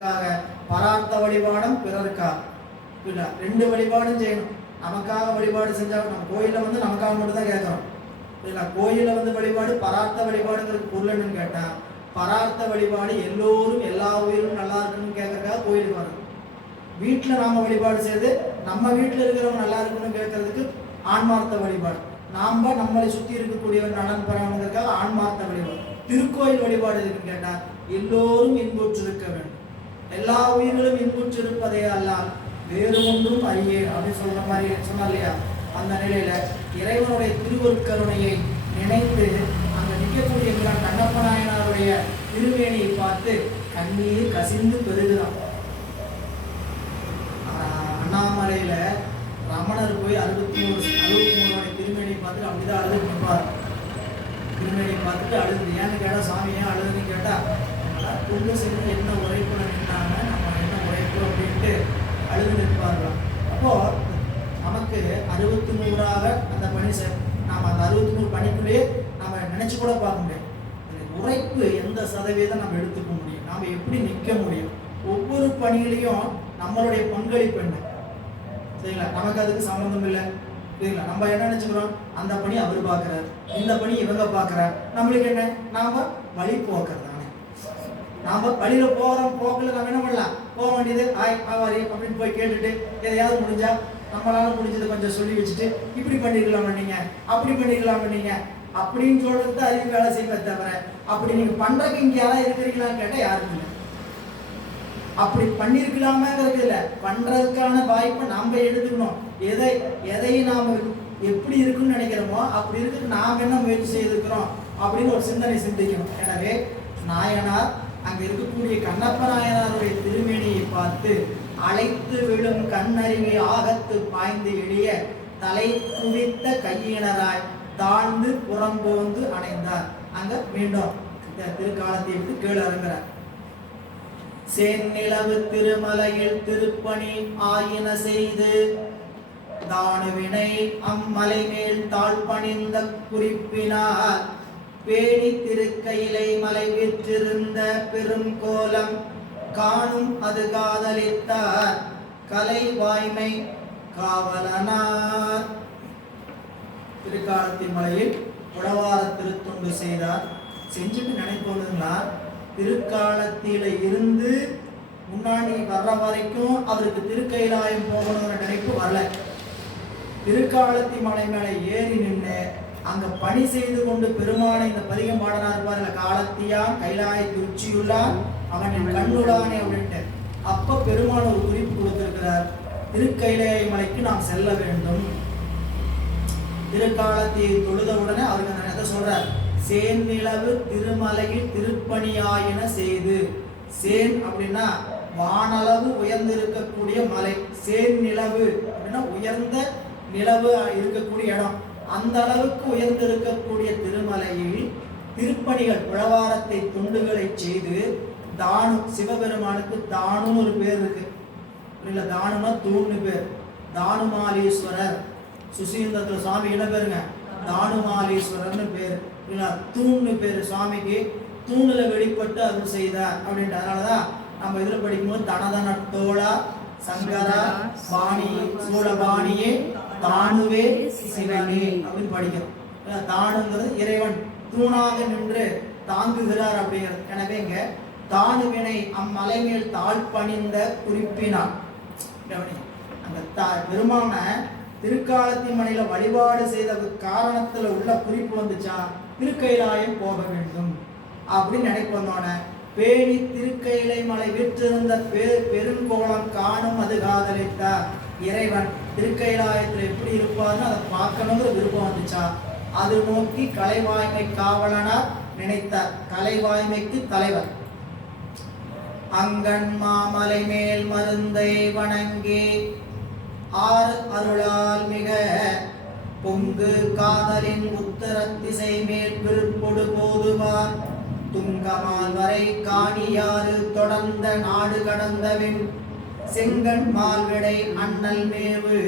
பரார்த்த வழிபாடும் பிறருக்காக. ரெண்டு வழிபாடும் செய்யணும். நமக்காக வழிபாடு செஞ்சா நம்ம கோயிலில் வந்து நமக்காக மட்டும் தான் கேட்குறோம். இல்லை, கோயிலில் வந்து வழிபாடு பரார்த்த வழிபாடுங்கிறது பொருள் என்னன்னு கேட்டால், பரார்த்த வழிபாடு எல்லோரும் எல்லா உயிரும் நல்லா இருக்கணும்னு கேட்கறதுக்காக கோயிலுக்கு வரும். வீட்டில் நாம் வழிபாடு செய்து நம்ம வீட்டில் இருக்கிறவங்க நல்லா இருக்கணும்னு கேட்கறதுக்கு ஆன்மார்த்த வழிபாடு. நாம் நம்மளை சுற்றி இருக்கக்கூடியவன் நலன் பெறணுங்கிறதுக்காக ஆன்மார்த்த வழிபாடு. திருக்கோயில் வழிபாடு இருக்குன்னு கேட்டால் எல்லோரும் இன்புற்றிருக்க வேண்டும். எல்லா உயிர்களும் இன்புற்றிருப்பதே அல்லால் வேறு ஒன்றும் அறியே அப்படின்னு சொல்ற மாதிரி சொன்னா இல்லையா? அந்த நிலையில இறைவனுடைய திருவருட்கருணையை நினைத்து அங்க நிற்கக்கூடிய கண்ணப்ப நாயனாருடைய திருமேனியை பார்த்து கண்ணீர் கசிந்து பெருகுதான். அண்ணாமலையில ரமணர் போய் 63 திருமேனியை பார்த்துட்டு அப்படிதான் அழுது நிற்பார். திருமேனியை பார்த்துட்டு அழுது. ஏன்னு கேட்டா சாமி ஏன் அழுதுன்னு கேட்டா, கொண்டு சென்று என்ன உழைப்புல நின்றாங்க, நம்ம என்ன உழைப்பு அப்படின்ட்டு அழுது நிற்பார்களாம். அப்போ நமக்கு 63 அந்த பணி நாம் அந்த 63 பணிக்குள்ளேயே நம்ம நினைச்சு கூட பார்க்க முடியும். உழைப்பு எந்த சதவீதம் நம்ம எடுத்துக்க முடியும், நாம் எப்படி நிற்க முடியும், ஒவ்வொரு பணியிலையும் நம்மளுடைய பங்களிப்பு என்ன, சரிங்களா? நமக்கு அதுக்கு சம்மந்தம் இல்லை, சரிங்களா? நம்ம என்ன நினைச்சுக்கிறோம், அந்த பணி அவர் பார்க்குறாரு, இந்த பணி இவங்க பார்க்குறாரு, நம்மளுக்கு என்ன, நாம வழி போக்குறது. நாம வழியில போறோம், போக்குல நம்ம என்ன பண்ணலாம், போக வேண்டியது ஆய் ஆவாரி அப்படின்னு போய் கேட்டுட்டு எதையாவது முடிஞ்சா நம்மளால முடிஞ்சதை கொஞ்சம் சொல்லி வச்சுட்டு இப்படி பண்ணிருக்கலாம் நீங்க, அப்படி பண்ணிருக்கலாம் நீங்க அப்படின்னு சொல்றது அறிவு வேலை செய்வதை தவிர, அப்படி நீங்க பண்றதுக்கு இங்க யாராவது இருக்கிறீங்களான்னு கேட்டா யாரும் இல்லை. அப்படி பண்ணிருக்கலாமேங்கிறது இல்லை, பண்றதுக்கான வாய்ப்பை நாம எடுத்துக்கணும். எதை நாம எப்படி இருக்குன்னு நினைக்கிறோமோ அப்படி இருக்கு நாம் என்ன முயற்சி செய்திருக்கிறோம் அப்படின்னு ஒரு சிந்தனை சிந்திக்கணும். எனவே நாயனார் அங்க இருக்கக்கூடிய கண்ணப்ப நாயனாருடைய திருமேனியை பார்த்து அழைத்து விழும் கண்ணருகே ஆகத்து பாய்ந்து எளிய தலை குவித்த கையினராய் தாழ்ந்து புறம்போந்து அணைந்தார். அங்க மீண்டும் திருக்காலத்தை விட்டு கீழே இறங்குறார். சேநிலவு திருமலையில் திருப்பணி ஆயின செய்து தானுவினை அம்மலை மேல் தாழ்பணிந்த குறிப்பினார் பேணி திருக்கையிலை மலை விற்றிருந்த பெரும் கோலம் காணும் அது காதலித்தார் கலை வாய்மை காவலனார். திருக்காலத்தின் மலையில் உழவார திருத்தொண்டு செய்தார். செஞ்சுட்டு நினைப்போதுங்களா, திருக்காலத்தில இருந்து முன்னாடி வர்ற வரைக்கும் அவருக்கு திருக்கைலாயம் போகணுங்கிற நினைப்பு வரல. திருக்காலத்தி மலை மேலே ஏறி நின்று அங்க பணி செய்து கொண்டு பெருமானை இந்த பதிகம் பாடனா இருப்பார்ல, காலத்தியான் கைலாயத்து உச்சியுள்ளான் அவன் கண்ணுடானே அப்படின்ட்டு. அப்ப பெருமான் ஒரு குறிப்பு கொடுத்திருக்கிறார், திருக்கைலாய மலைக்கு நாம் செல்ல வேண்டும். திருக்காலத்தை தொழுத உடனே அவருக்கு எதை சொல்றார், சேன் நிலவு திருமலையில் திருப்பணியாயின செய்து. சேன் அப்படின்னா வானளவு உயர்ந்திருக்கக்கூடிய மலை, சேன் நிலவு அப்படின்னா உயர்ந்த நிலவு இருக்கக்கூடிய இடம். அந்த அளவுக்கு உயர்ந்திருக்கக்கூடிய திருமலையில் திருப்பணிகள் உழவாரத்தை தொண்டுகளை செய்து தானு, சிவபெருமானுக்கு தானுன்னு ஒரு பேர் இருக்கு, இல்ல தானுனா தூண்னு பேர். தானுமாலீஸ்வரர், சுசீந்திரத்துல சுவாமி என்ன பேருங்க, தானுமாலீஸ்வரர்னு பேர், இல்ல தூண்னு பேரு. சுவாமிக்கு தூணுல வெளிப்பட்டு அருள் செய்தார் அப்படின்ட்டு. அதனாலதான் நம்ம இதுல படிக்கும்போது தனதன தோழா சங்கரா பாணி சூழபாணியே தானுவே சிவனே அப்படின்னு படிக்கிறோம். தானுங்கிறது இறைவன் தூணாக நின்று தாங்குகிறார் அப்படிங்கிறது. எனவே இங்க தானுவினை அம்மலை மேல் தாழ்பணிந்த குறிப்பினார். அந்த பெருமான திருக்காலத்தின் மலையில வழிபாடு செய்த காரணத்துல உள்ள குறிப்பு வந்துச்சா, திருக்கைலாயம் போக வேண்டும் அப்படின்னு நினைப்பு வந்தோன பேணி திருக்கையிலை மலை விற்றிருந்த பெருங்கோளம் காணும் அது காதலித்தார். இறைவன் திருக்கைலாயத்தில் எப்படி இருப்பார்னு அதை பார்க்கணுங்கிற விருப்பம் வந்துச்சா, அது நோக்கி கலைவாய்மை காவலனார் நினைத்தார். கலைவாய்மைக்கு தலைவர். அங்கன் மாமலை மேல் மருந்தை வணங்கி ஆர் அருளால் மிக பொங்கு காதலின் உத்தர திசை மேல் விருப்பொடு போதுவார் துங்கமால் வரை காணியாறு தொடர்ந்த நாடு கடந்தவின் செங்கண் மால்விடை அண்ணல் மேவு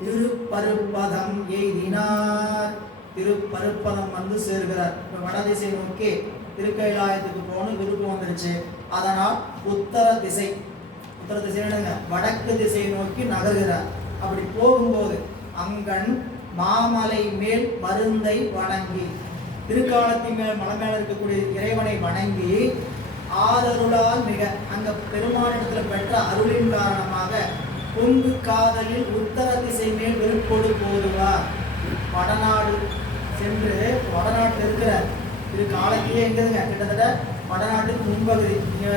திருப்பருப்பதம் எய்தினார். திருப்பருப்பதம் வந்து சேர்கிறார். இப்ப வடதிசை நோக்கி திருக்கைலாயத்துக்கு போகணும் விருப்பம் வந்துருச்சு. அதனால் உத்தர திசை வடக்கு திசை நோக்கி நகர்கிறார். அப்படி போகும்போது அங்கன் மாமலை மேல் மருந்தை வணங்கி, திருக்காலத்தின் மேல் மலை மேல இருக்கக்கூடிய இறைவனை வணங்கி, ஆரருளால் மிக அங்க பெருமானிடத்துல பெற்ற அருளின் காரணமாக பொங்கு காதலில் உத்தர திசை மேல் விருப்போடு போதுவார். வடநாடு சென்று, வடநாட்டில் இருக்கிற திருக்காலத்திலே எங்குதுங்க, கிட்டத்தட்ட வடநாட்டுக்கு முன்பகுதி. நீங்க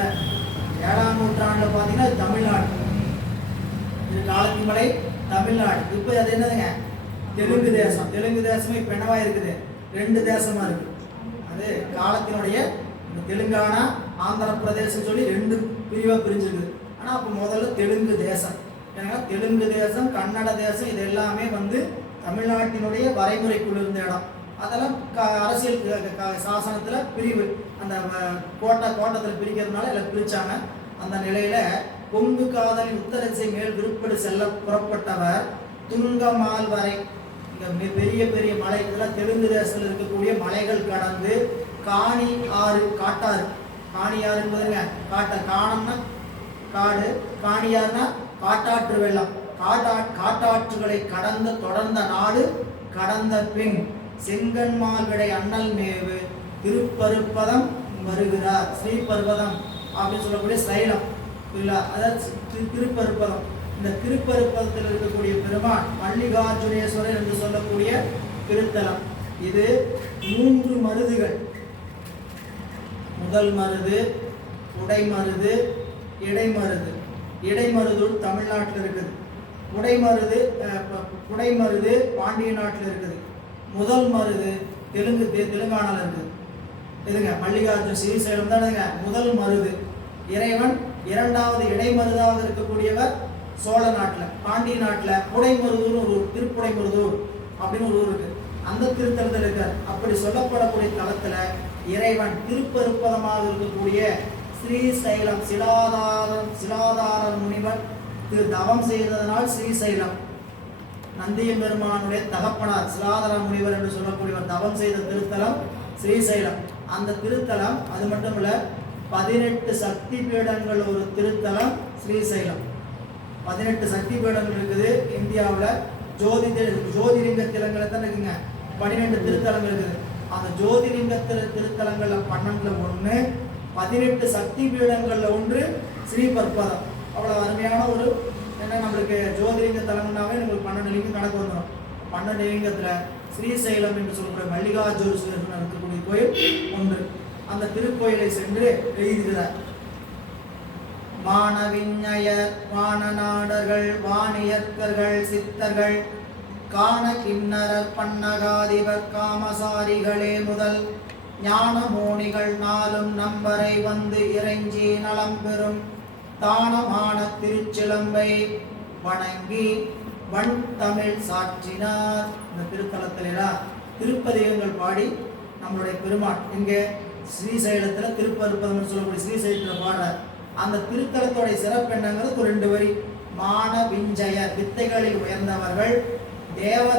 7ஆம் நூற்றாண்டுல பார்த்தீங்கன்னா தமிழ்நாடு, திருக்காலத்தி மலை தமிழ்நாடு. இப்போ அது என்னதுங்க, தெலுங்கு தேசம். தெலுங்கு தேசமே இப்போ என்னவா இருக்குது, 2 தேசமா இருக்கு. அது காலத்தினுடைய தெலுங்கானா ஆந்திர பிரதேசம் சொல்லி 2 பிரிவா பிரிஞ்சிருக்கு. ஆனால் அப்போ முதல்ல தெலுங்கு தேசம். ஏன்னா தெலுங்கு தேசம், கன்னட தேசம் இது எல்லாமே வந்து தமிழ்நாட்டினுடைய வரைமுறைக்குள் இருந்த இடம். அதெல்லாம் அரசியல் சாசனத்தில் பிரிவு, அந்த கோட்டத்தில் பிரிக்கிறதுனால எல்லாம் பிரித்தாங்க. அந்த நிலையில பொங்கு காதலின் உத்தர திசை மேல் விருப்படு செல்ல புறப்பட்டவர் துங்கமால் வரை, இங்கே பெரிய பெரிய மலை, இதெல்லாம் தெலுங்கு தேசத்தில் இருக்கக்கூடிய மலைகள் கடந்து காணி ஆறு, காட்டாறு, காணி ஆறு என்பதுங்க காணம்னா காடு, காணியாறுனா காட்டாற்று வெள்ளம், காட்டாற்றுகளை கடந்த தொடர்ந்த நாடு கடந்த பின் செங்கன்மால் விடை அண்ணல் மேவு திருப்பருப்பதம் வருகிறார். ஸ்ரீபர்வதம் அப்படின்னு சொல்லக்கூடிய சைலம் இல்லை, அதாவது திருப்பருப்பதம். இந்த திருப்பருப்பதத்தில் இருக்கக்கூடிய பெருமான் மல்லிகார்ஜுனேஸ்வரர் என்று சொல்லக்கூடிய திருத்தலம். இது 3 மருதுகள், முதல் மருது, உடைமருது, இடைமருது. இடைமருது தமிழ்நாட்டில் இருக்குது. உடைமருது பாண்டிய நாட்டில் இருக்குது. முதல் மருது தெலுங்கானாவில் இருக்குது. இதுங்க மல்லிகார்ஜுன ஸ்ரீசைலம் தானுங்க முதல் மருது. இறைவன் 2வது இடைமருதாக இருக்கக்கூடியவர் சோழ நாட்டில், பாண்டிய நாட்டில் புடைமருதூர் ஒரு திருப்புடைமருதூர் அப்படின்னு ஒரு ஊர் இருக்கு. அந்த திருத்தலத்தில் இருக்கார். அப்படி சொல்லப்படக்கூடிய தலத்துல இறைவன் திருப்பருப்பதமாக இருக்கக்கூடிய ஸ்ரீசைலம் சிலாதாரர் முனிவர் திரு தவம் செய்ததனால் ஸ்ரீசைலம். நந்தியம் பெருமானுடைய தகப்பனார் சிலாதார முனிவர் என்று சொல்லக்கூடியவர் தவம் செய்த திருத்தலம் ஸ்ரீசைலம். அந்த திருத்தலம் அது மட்டும் இல்ல, 18 சக்தி பீடங்கள் ஒரு திருத்தலம் ஸ்ரீசைலம். 18 சக்தி பீடங்கள் இருக்குது இந்தியாவில். ஜோதிலிங்க திலங்களை தான் இருக்குங்க 12 திருத்தலங்கள் இருக்குது. அந்த ஜோதிலிங்க திருத்தலங்கள்ல 12ல் 1, 18 சக்தி பீடங்கள்ல 1 ஸ்ரீபர்பதம். அவ்வளவு அருமையான ஒரு என்ன, நம்மளுக்கு ஜோதிலிங்க தலம்னாவே நம்மளுக்கு 12 லிங்கம் கணக்கு வந்துடும். 12 லிங்கத்துல ஸ்ரீசைலம் என்று சொல்லக்கூடிய மல்லிகார்ஜுனேஸ்வரர் இருக்கக்கூடிய கோயில் 1. அந்த திருக்கோயிலை சென்று எழுதுகிறார். வானவிஞ்ஞயர், வானநாடர்கள், வாணியர்க்கர்கள், சித்தர்கள், காண கிண்ணரர், பன்னகாதிபர், காமசாரிகளே முதல் ஞான மோனிகள் 4ம் நம்பரை வந்து இறைஞ்சி நலம் பெறும் தானமான திருச்சிலம்பை வணங்கி வன் தமிழ் சாற்றினார். இந்த திருத்தலத்திலாம் திருப்பதிகங்கள் பாடி நம்மளுடைய பெருமான் இங்கே ஸ்ரீசைலத்தில் திருப்பருப்பதம் சொல்லக்கூடிய ஸ்ரீசைலத்தில் பாடுறார். அந்த திருத்தலத்தோடைய சிறப்பு என்னங்கிறது ஒரு 2 வரி. மான விஞ்சயர், வித்தைகளில் உயர்ந்தவர்கள்,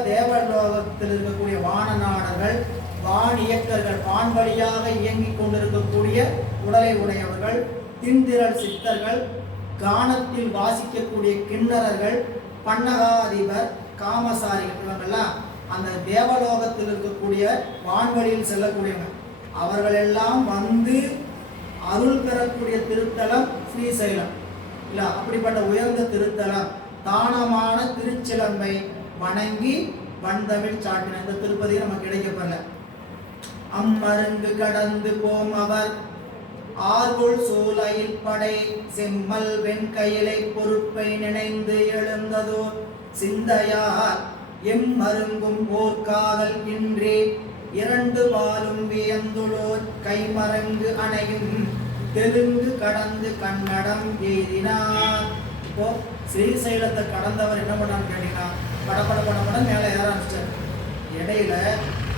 தேவலோகத்தில் இருக்கக்கூடிய வானநாடர்கள், வானியக்கர்கள், வான்வழியாக இயங்கிக் கொண்டிருக்கக்கூடிய உடலை உடையவர்கள், திந்திரல் சித்தர்கள், கானத்தில் வாசிக்கக்கூடிய கிண்ணறர்கள், பன்னகாதிபர், காமசாரிகள், இவங்கெல்லாம் அந்த தேவலோகத்தில் இருக்கக்கூடிய வான்வழியில் செல்லக்கூடியவங்க. அவர்களெல்லாம் வந்து அருள் பெறக்கூடிய திருத்தலம் ஸ்ரீசைலம் இல்ல. அப்படிப்பட்ட உயர்ந்த திருத்தலம் தானமான திருச்சிலம்பை வணங்கி வண்டமிழ் சாட்டின இந்த திருப்பதியை நமக்கு கிடைக்கப்படல. அம்மருங்கு கடந்து போம் அவர் ஆர்கொள் சூலையில் படை செம்மல் வெண்கையிலை பொறுப்பை நினைந்து எழுந்ததோ சிந்தையார் எம்மருங்கும் போர்க்காதல் இன்றி 2 பாலும் வியந்துளோர் கைமரங்கு அணையும் தெலுங்கு கடந்து கன்னடம் எய்தினார். இப்போ ஸ்ரீசைலத்தை கடந்தவர் என்ன பண்ணான்னு கேட்டீங்கன்னா படப்பட மேலே ஏற ஆரம்பிச்சார். இடையில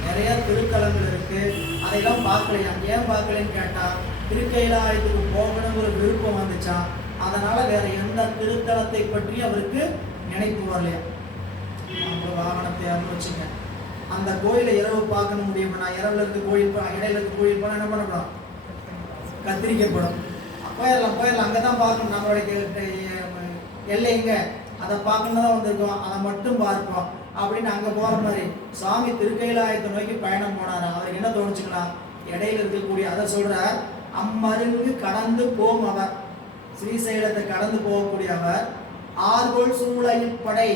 நிறைய திருத்தலங்கள் இருக்கு, அதையெல்லாம் பார்க்கலையா. ஏன் பார்க்கலன்னு கேட்டா திருக்கைலாயத்துக்கு போகணுங்கிற விருப்பம் வந்துச்சான். அதனால வேற எந்த திருத்தலத்தை பற்றி அவருக்கு நினைப்பு வரலையா. வாகனத்தை அனுபவிச்சுங்க. அந்த கோயிலை இரவு பார்க்க முடியும். நான் இரவுல இருக்கு கோயில் இடையில இருக்கு கோயில் போனால் என்ன பண்ணப்படும், கத்திரிக்கப்படும். போயிடலாம் அங்கே தான் பார்க்கணும், நம்மளுடைய எல்லை எங்கே அதை பார்க்கணும் தான் வந்திருக்கோம், அதை மட்டும் பார்ப்போம் அப்படின்னு அங்கே போகிற மாதிரி சுவாமி திருக்கைலாயத்தை நோக்கி பயணம் போனார். அவருக்கு என்ன தோணுச்சுக்கலாம், இடையில இருக்கக்கூடிய அதை சொல்கிறார், அம்மருங்கு கடந்து போம் அவர், ஸ்ரீசைலத்தை கடந்து போகக்கூடிய அவர், ஆர்கோள் சூளையில் படை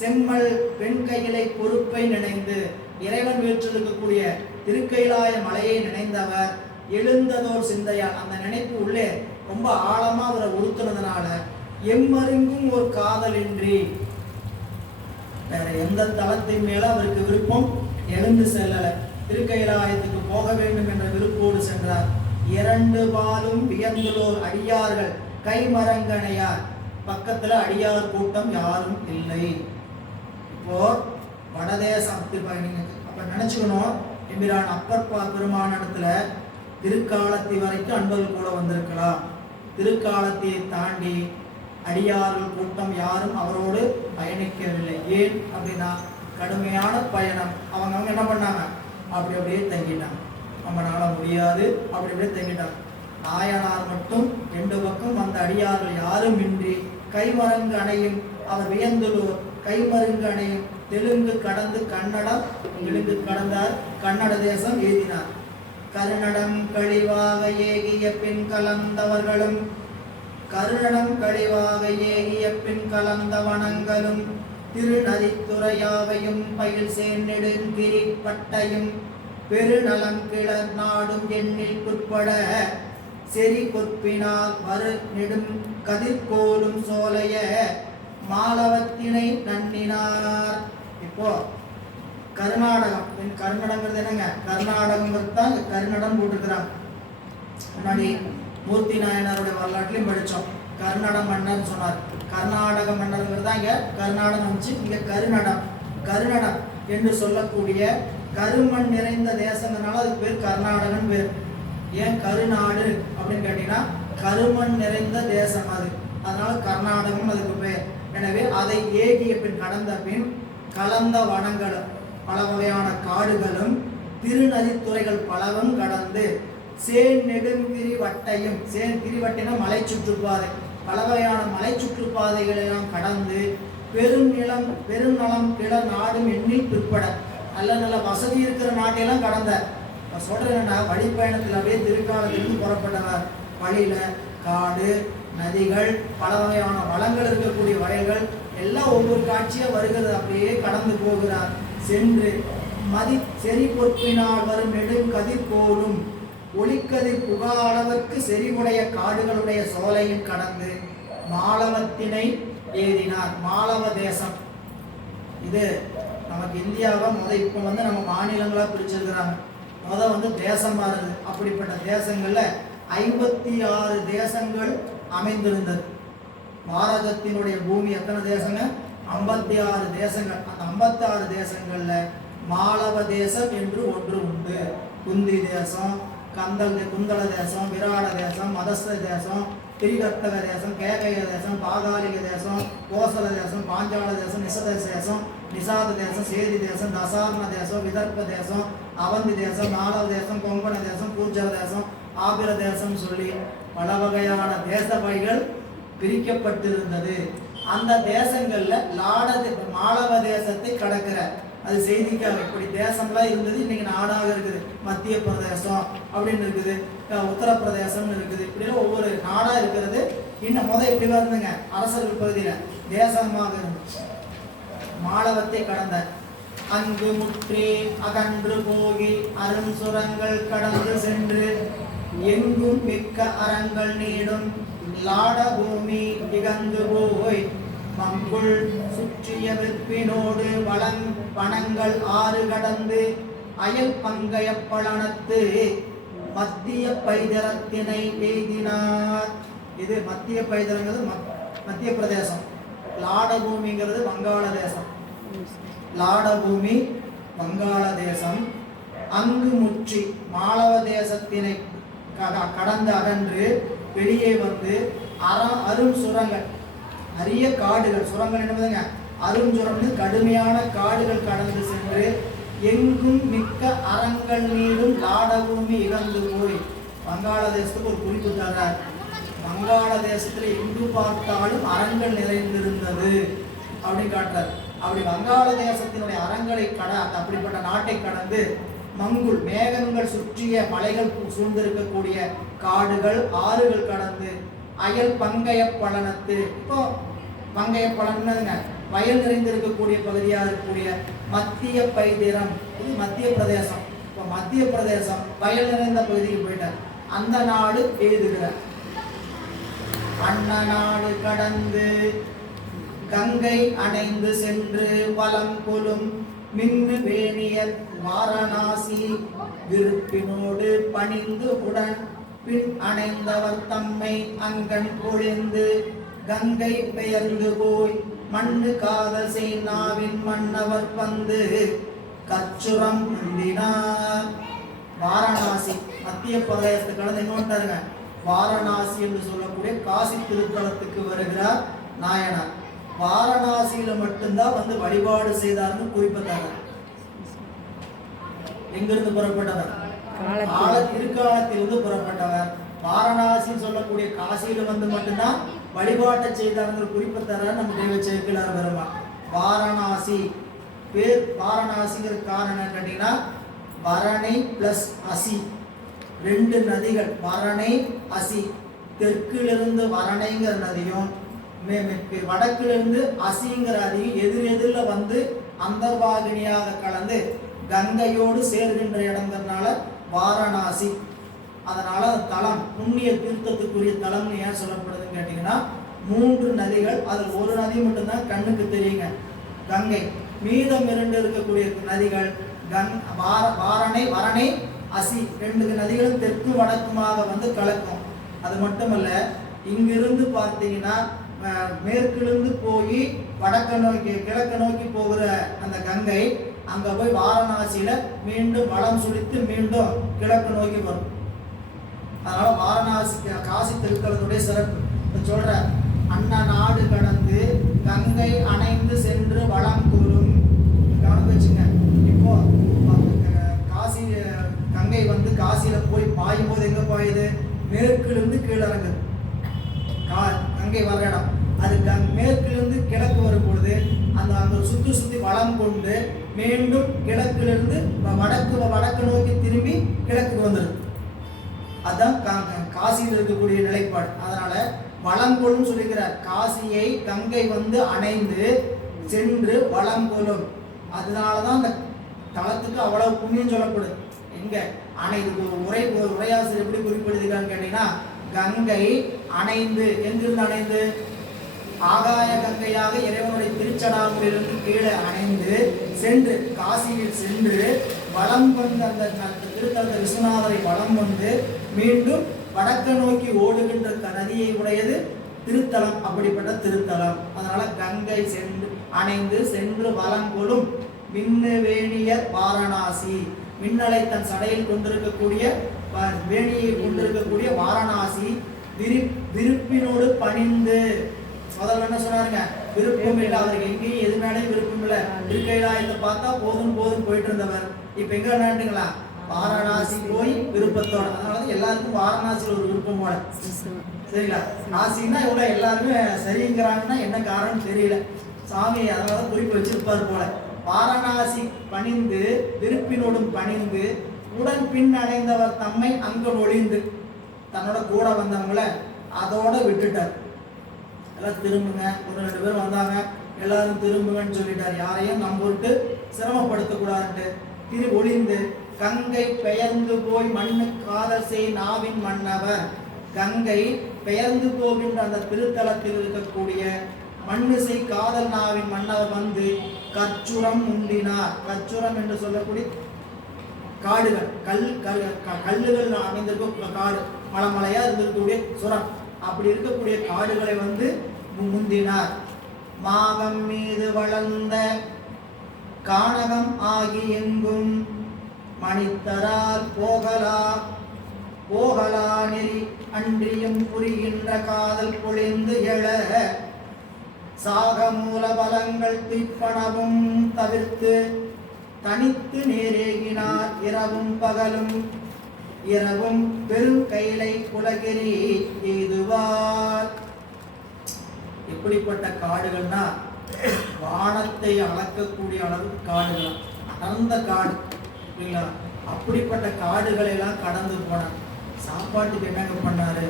செம்மல் பெண் கையிலை பொறுப்பை நினைந்து இறைவன் வீற்றிருக்கக்கூடிய திருக்கைலாய மலையை நினைந்தவர் எழுந்ததோர் சிந்தையால், அந்த நினைப்பு உள்ளே ரொம்ப ஆழமா அவரை உறுத்துனதுனால எம்மருங்கும் ஒரு காதலின்றி வேற எந்த தளத்தின் மேல அவருக்கு விருப்பம் எழுந்து செல்லல, திருக்கைலாயத்துக்கு போக வேண்டும் என்ற விருப்போடு சென்றார். இரண்டு பாலும் வியந்துள்ளோர் அடியார்கள் கைமரங்கனையார், பக்கத்துல அடியார் கூட்டம் யாரும் இல்லை. இப்போ வடதேசத்தில் நீங்க அப்ப நினைச்சுக்கணும், எம்பிரான் அப்பர் பெருமானிடத்துல திருக்காலத்தி வரைக்கும் அன்பர்கள் கூட வந்திருக்கலாம், திருக்காலத்தை தாண்டி அடியார்கள் கூட்டம் யாரும் அவரோடு பயணிக்கவில்லை. ஏன் அப்படின்னா கடுமையான பயணம், அவங்க என்ன பண்ணாங்க, அப்படியே தங்கிட்டாங்க, நம்மளால முடியாது அப்படியே தங்கிட்டாங்க. நாயனார் மட்டும் ரெண்டு பக்கம் அந்த அடியார்கள் யாரும் இன்றி கைமரங்கு அணையும் அவர் வியந்துள்ளோர் கைமருங்கு அணையும் தெலுங்கு கடந்து கன்னடம் தெலுங்கு கடந்தார், கன்னட தேசம் ஏதினார். கருநடம் கழிவாக ஏகிய பின் கலந்தவர்களும் கருணம் கழிவாக ஏகிய பின் கலந்த வனங்களும் திருநதித்துறையாவையும் பயில் சேர்நெடுங்கிரி பட்டையும் பெருநலம் கிளர் நாடும் எண்ணில் புற்பட செறி பொற்பினால் வரு நெடும் கதிர்கோலும் சோலைய மாலவத்தினை நன்னினார். இப்போ கர்நாடகம், கர்நாடகம் என்னங்க, கர்நாடகம் தான் கர்நாடகம் போட்டிருக்கிறாங்க. முன்னாடி மூர்த்தி நாயனாருடைய வரலாற்றிலையும் படித்தோம், கர்நாடக மன்னர் சொன்னார். கர்நாடக மன்னருங்கிறது தான் இங்கே கர்நாடகம் வந்துச்சு, இங்கே கருநடம் என்று சொல்லக்கூடிய கருமண் நிறைந்த தேசங்கிறனால அதுக்கு பேர் கர்நாடகன் பேர். ஏன் கருநாடு அப்படின்னு கேட்டீங்கன்னா கருமண் நிறைந்த தேசம் அது, அதனால கர்நாடகம் அதுக்கு பேர். எனவே அதை ஏகிய பின் கடந்த பின் கலந்த வனங்களும் பல வகையான காடுகளும் திருநதித்துறைகள் பலவும் கடந்து சேன் நெடுங்கிரி வட்டையும், சேன் கிரிவட்டின மலை சுற்றுப்பாதை, பல வகையான மலை சுற்றுப்பாதைகளெல்லாம் கடந்து பெருநலம் கிள நாடும் எண்ணில் பிற்பட நல்ல வசதி இருக்கிற நாட்டையெல்லாம் கடந்த சொல்றேன்னா வழிப்பயணத்தில் அப்படியே திருக்காலத்திலிருந்து புறப்பட்டவர். வழியில காடு நதிகள் பல வகையான வளங்கள் இருக்கக்கூடிய வயல்கள் எல்லாம் ஒவ்வொரு காட்சியா வருகிறது, அப்படியே கடந்து போகிறார். சென்று மதி செறி பொற்பினால் வரும் நெடுங்கதிர் போலும் ஒளிக்கதிர் புகா அளவிற்கு செறிவுடைய காடுகளுடைய சோலையும் கடந்து மாலவத்தினை ஏறினார். மாலவ தேசம் இது நமக்கு இந்தியாவை இப்போ நம்ம மாநிலங்களா பிரிச்சிருக்கிறாங்க. தேசமா இருக்குது. அப்படிப்பட்ட தேசங்கள்ல 56 தேசங்கள் அமைந்திருந்தது. பாரதத்தினுடைய பூமி எத்தனை தேசங்க, 56 தேசங்கள். அந்த 56 தேசங்கள்ல மாலவ தேசம் என்று ஒன்று உண்டு. குந்தி தேசம், குந்தள தேசம், விராட தேசம், மதஸ்த தேசம், திரிகர்த்தக தேசம், கேகய தேசம், பாகாலிக தேசம், கோசல தேசம், பாஞ்சால தேசம், தேசம், நிசாத தேசம், சேதி தேசம், தசாரண தேசம், விதர்ப்ப தேசம், அவந்தி தேசம், நாலவ தேசம், கொங்கண தேசம், கூர்ஜர தேசம், ஆபிர தேசம் சொல்லி பல வகையான தேச வகைகள் பிரிக்கப்பட்டிருந்தது. அந்த தேசங்கள்ல மாலவ தேசத்தை கடக்கிற அது செய்திக்காக இப்படி தேசம்லாம் இருந்தது. இன்னைக்கு நாடாக இருக்குது. மத்திய பிரதேசம் அப்படின்னு இருக்குது, உத்தரப்பிரதேசம் இருக்குது, இப்படிலாம் ஒவ்வொரு நாடா இருக்கிறது. இன்னும் எப்படி இருந்துங்க, அரசர்கள் பகுதியில தேசமாக இருந்துச்சு. மாலவத்தை கடந்த அங்கு முற்றி அகன்று போகி அரும் சுரங்கள் கடந்து சென்று எங்கும் மிக்க அறங்கள் நீடும் லாட பூமி திகந்து போய் மங்குள் சுற்றிய வெற்பினோடு வனங்கள் ஆறு கடந்து அயல் பங்கைய பழனத்து மத்திய பைதரத்தினை எய்தினார். இது மத்திய பைதரங்கிறது மத்திய பிரதேசம், லாடபூமிங்கிறது வங்காள தேசம். லாடபூமி வங்காள தேசம். அங்கு முற்றி மாலவ தேசத்தினை கடந்து அகன்று வெளியே வந்து அரும் சுரங்கள், அரிய காடுகள், சுரங்கள் என்னதுங்க, அரும் சுரங்கள், கடுமையான காடுகள் கடந்து சென்று எங்கும் மிக்க அறங்கள் நீடும் லாடபூமி இழந்து போய். வங்காள தேசத்துக்கு ஒரு குறிப்பு தர்றார். வங்காள தேசத்துல எங்கு பார்த்தாலும் அரண்கள் நிறைந்திருந்தது அப்படின்னு காட்டுறார். அப்படி வங்காள தேசத்தினுடைய அரண்களை அப்படிப்பட்ட நாட்டை கடந்து மங்குள் மேகங்கள் சுற்றிய மலைகள் சூழ்ந்திருக்கக்கூடிய காடுகள் ஆறுகள் கடந்து அயல் பங்கைய பழனத்து, இப்போ பங்கைய பழனம்னுங்க வயல் நிறைந்திருக்கக்கூடிய பகுதியாக இருக்கக்கூடிய மத்திய பைதிரம், இது மத்திய பிரதேசம். இப்போ மத்திய பிரதேசம் வயல் நிறைந்த பகுதிக்கு போயிட்டார். அந்த நாடு எழுதுகிறார். அண்ண நாடு கடந்து கங்கை அணைந்து சென்று வலம் கொலும் மின்னு வேணியர் வாரணாசி விருப்பினோடு பணிந்து உடன் பின் அணைந்தவர் தம்மை அங்கன் பொழிந்து கங்கை பெயர்ந்து போய் மண்ணு காதல் செய்நாவின் மன்னவர் வந்து கச்சுரம் முந்தினார். வாரணாசி மத்திய பிரதேசத்துக்கு கடந்து எங்க வந்துட்டாருங்க, வாரணாசி என்று சொல்லக்கூடிய காசி திருத்தலத்துக்கு வருகிறார் நாயனார். வாரணாசியில மட்டும்தான் வந்து வழிபாடு செய்தார்னு குறிப்பிட்டாங்க. எங்கிருந்து புறப்பட்டவர்? திருக்காலத்திலிருந்து புறப்பட்டவர். வாரணாசி சொல்லக்கூடிய காசியில வந்து மட்டும்தான் வழிபாட்டை செய்தார்கள் குறிப்பிட்டார் நம்ம தெய்வ சேக்கிழார் பெருமாள். வாரணாசி பேர் வாரணாசிங்கிற காரணம் கேட்டீங்கன்னா வரணை பிளஸ் அசி, ரெண்டு நதிகள் வரணை அசி. தெற்கிலிருந்து வரணைங்கிற நதியும் வடக்கிலிருந்து அசிங்கிற நதியும் எதிரெதிரில் வந்து அந்தர்வாகினியாக கலந்து கங்கையோடு சேர்கின்ற இடங்கிறதுனால வாரணாசி. அதனால தலம் புண்ணிய தீர்த்தத்துக்குரிய தலம்னு ஏன் சொல்லப்படுதுன்னு கேட்டீங்கன்னா 3 நதிகள், அதில் ஒரு நதி மட்டும்தான் கண்ணுக்கு தெரியுங்க, கங்கை. மீதம் 2 இருக்கக்கூடிய நதிகள் வரணை அசி, 2 நதிகளும் தெற்கு வடக்குமாக வந்து கலக்கும். அது மட்டுமல்ல, இங்கிருந்து பார்த்தீங்கன்னா மேற்கிலிருந்து போய் வடக்கு நோக்கி கிழக்கு நோக்கி போகிற அந்த கங்கை அங்க போய் வாரணாசியில மீண்டும் வளம் சுழித்து மீண்டும் கிழக்கு நோக்கி வரும். அதனால வாரணாசி காசி திருத்தலத்துடைய சிறப்பு சொல்ற. அண்ண நாடு கடந்து கங்கை அணைந்து சென்று வளம் கூறும். கவனம் வச்சுங்க. இப்போ காசி கங்கை வந்து காசியில போய் பாயும் போது எங்க பாயுது? மேற்கிலிருந்து கீழிறங்கு கங்கை வர இடம். அது மேற்கிலிருந்து கிழக்கு வரும் பொழுது அங்க சுத்தி வளம் கொண்டு மீண்டும் கிழக்கிலிருந்து வடக்கு நோக்கி திரும்பி கிழக்கு வந்துடும். அதுதான் காசியில் இருக்கக்கூடிய நிலைப்பாடு. அதனால வளங்கொள்ளும் சொல்லுகிறார். காசியை கங்கை வந்து அணைந்து சென்று வளங்கொள்ளும். அதனாலதான் அந்த தலத்துக்கு அவ்வளவு புண்ணியம் சொல்லப்படுது. எங்க உரையாசிரியர் எப்படி குறிப்பிடுகிறான்னு கேட்டீங்கன்னா, கங்கை அணைந்து, எங்கிருந்து அணைந்து? ஆகாய கங்கையாக இறைவனுடைய திருச்சடாமுடியிலிருந்து கீழே அணைந்து சென்று காசியில் சென்று வளம் வந்து அந்த திருத்தலத்தை விஸ்வநாதரை வளம் வந்து மீண்டும் வடக்கு நோக்கி ஓடுகின்ற நதியை உடையது திருத்தலம். அப்படிப்பட்ட திருத்தலம். அதனால கங்கை சென்று அணைந்து சென்று வளங்கொடும் மின்னு வேணியர் வாரணாசி. மின்னலை தன் சடையில் கொண்டிருக்கக்கூடிய வேணியை கொண்டிருக்கக்கூடிய வாரணாசி விருப்பினோடு பணிந்து. முதல்ல என்ன சொன்னாருங்க? விருப்பம் இல்லை அவருக்கு, எங்கேயும் எது மேலேயும் விருப்பம் இல்லை. திருக்கைலாயத்தை பார்த்தா போதும் போயிட்டு இருந்தவர் இப்ப எங்க வேண்டுங்களா? வாரணாசி போய் விருப்பத்தோட. அதனால எல்லாருக்கும் வாரணாசியில் ஒரு விருப்பம் போல. சரிங்களா? காசின்னா இவ்வளவு எல்லாருமே சரிங்கிறாங்கன்னா என்ன காரணம் தெரியல. சாமி அதனால குறிப்பு வச்சிருப்பார் போல. வாரணாசி பணிந்து விருப்பினோடும் பணிந்து உடன் பின் அடைந்தவர் தம்மை அங்க ஒளிந்து. தன்னோட கூட வந்தவங்களை அதோட விட்டுட்டார். எல்லாம் திரும்புங்க, ஒரு 2 பேர் வந்தாங்க, எல்லாரும் திரும்புங்கன்னு சொல்லிட்டார். யாரையும் நம்பிட்டு சிரமப்படுத்தக்கூடாதுன்ட்டு ஒளிந்து கங்கை பெயர்ந்து போய் மண்ணு காதல் செய் நாவின் மன்னவர். கங்கை பெயர்ந்து போகின்ற அந்த திருத்தலத்தில் இருக்கக்கூடிய மண்ணிசை காதல் நாவின் மன்னவர் வந்து கச்சுரம் உண்டினார். கச்சுரம் என்று சொல்லக்கூடிய காடுகள், கல்லுகள் அமைந்திருக்க காடு, மலைமலையா இருந்திருக்கக்கூடிய சுரம், அப்படி இருக்கக்கூடிய காடுகளை வந்து முந்தினார். மாகம் மீது வளர்ந்த கானகம் ஆகி எங்கும் மணித்தரால் போகலா நெறி அன்றியும் புரிகின்ற காதல் பொழிந்து எழ சாக மூல பலங்கள் துய்ப்பனவும் தவிர்த்து தனித்து நேரேகினார் இரவும் பகலும். இரவும் பெரும் கைலை குலகிரி எய்துவார். எப்படிப்பட்ட காடுகள்னா வானத்தை அளக்கக்கூடிய அளவுக்கு காடுகள், அடர்ந்த காடு இல்லைங்களா. அப்படிப்பட்ட காடுகளை எல்லாம் கடந்து போனார். சாப்பாட்டுக்கு என்னங்க பண்ணாரு?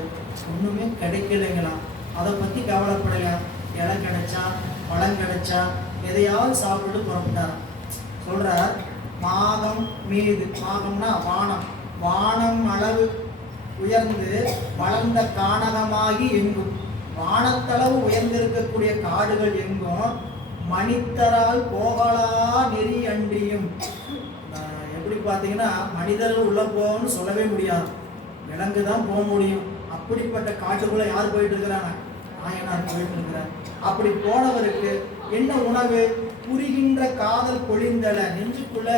ஒண்ணுமே கிடைக்கலைங்களாம். அதை பத்தி கவலைப்படல. இலை கிடைச்சா பழம் கிடைச்சா எதையாவது சாப்பிட்டு புறப்பட்டாராம். சொல்றார், மாகம் மீது, மாகம்னா வானம், வானம் அளவு உயர்ந்து வளர்ந்த கானகமாகி எங்கும், வானத்தளவு உயர்ந்திருக்கக்கூடிய காடுகள் எங்கும் மனிதரால் போகலா நெறி அன்றியும். எப்படி பார்த்தீங்கன்னா மனிதர்கள் உள்ள போகணும்னு சொல்லவே முடியாது, விலங்கு தான் போக முடியும். அப்படிப்பட்ட காட்டுக்குள்ள யார் போயிட்டு இருக்கிறாங்க? நாயனார் போயிட்டு இருக்கிறார். அப்படி போனவருக்கு என்ன உணவு? புரிகின்ற காதல் பொழிந்தல, நெஞ்சுக்குள்ள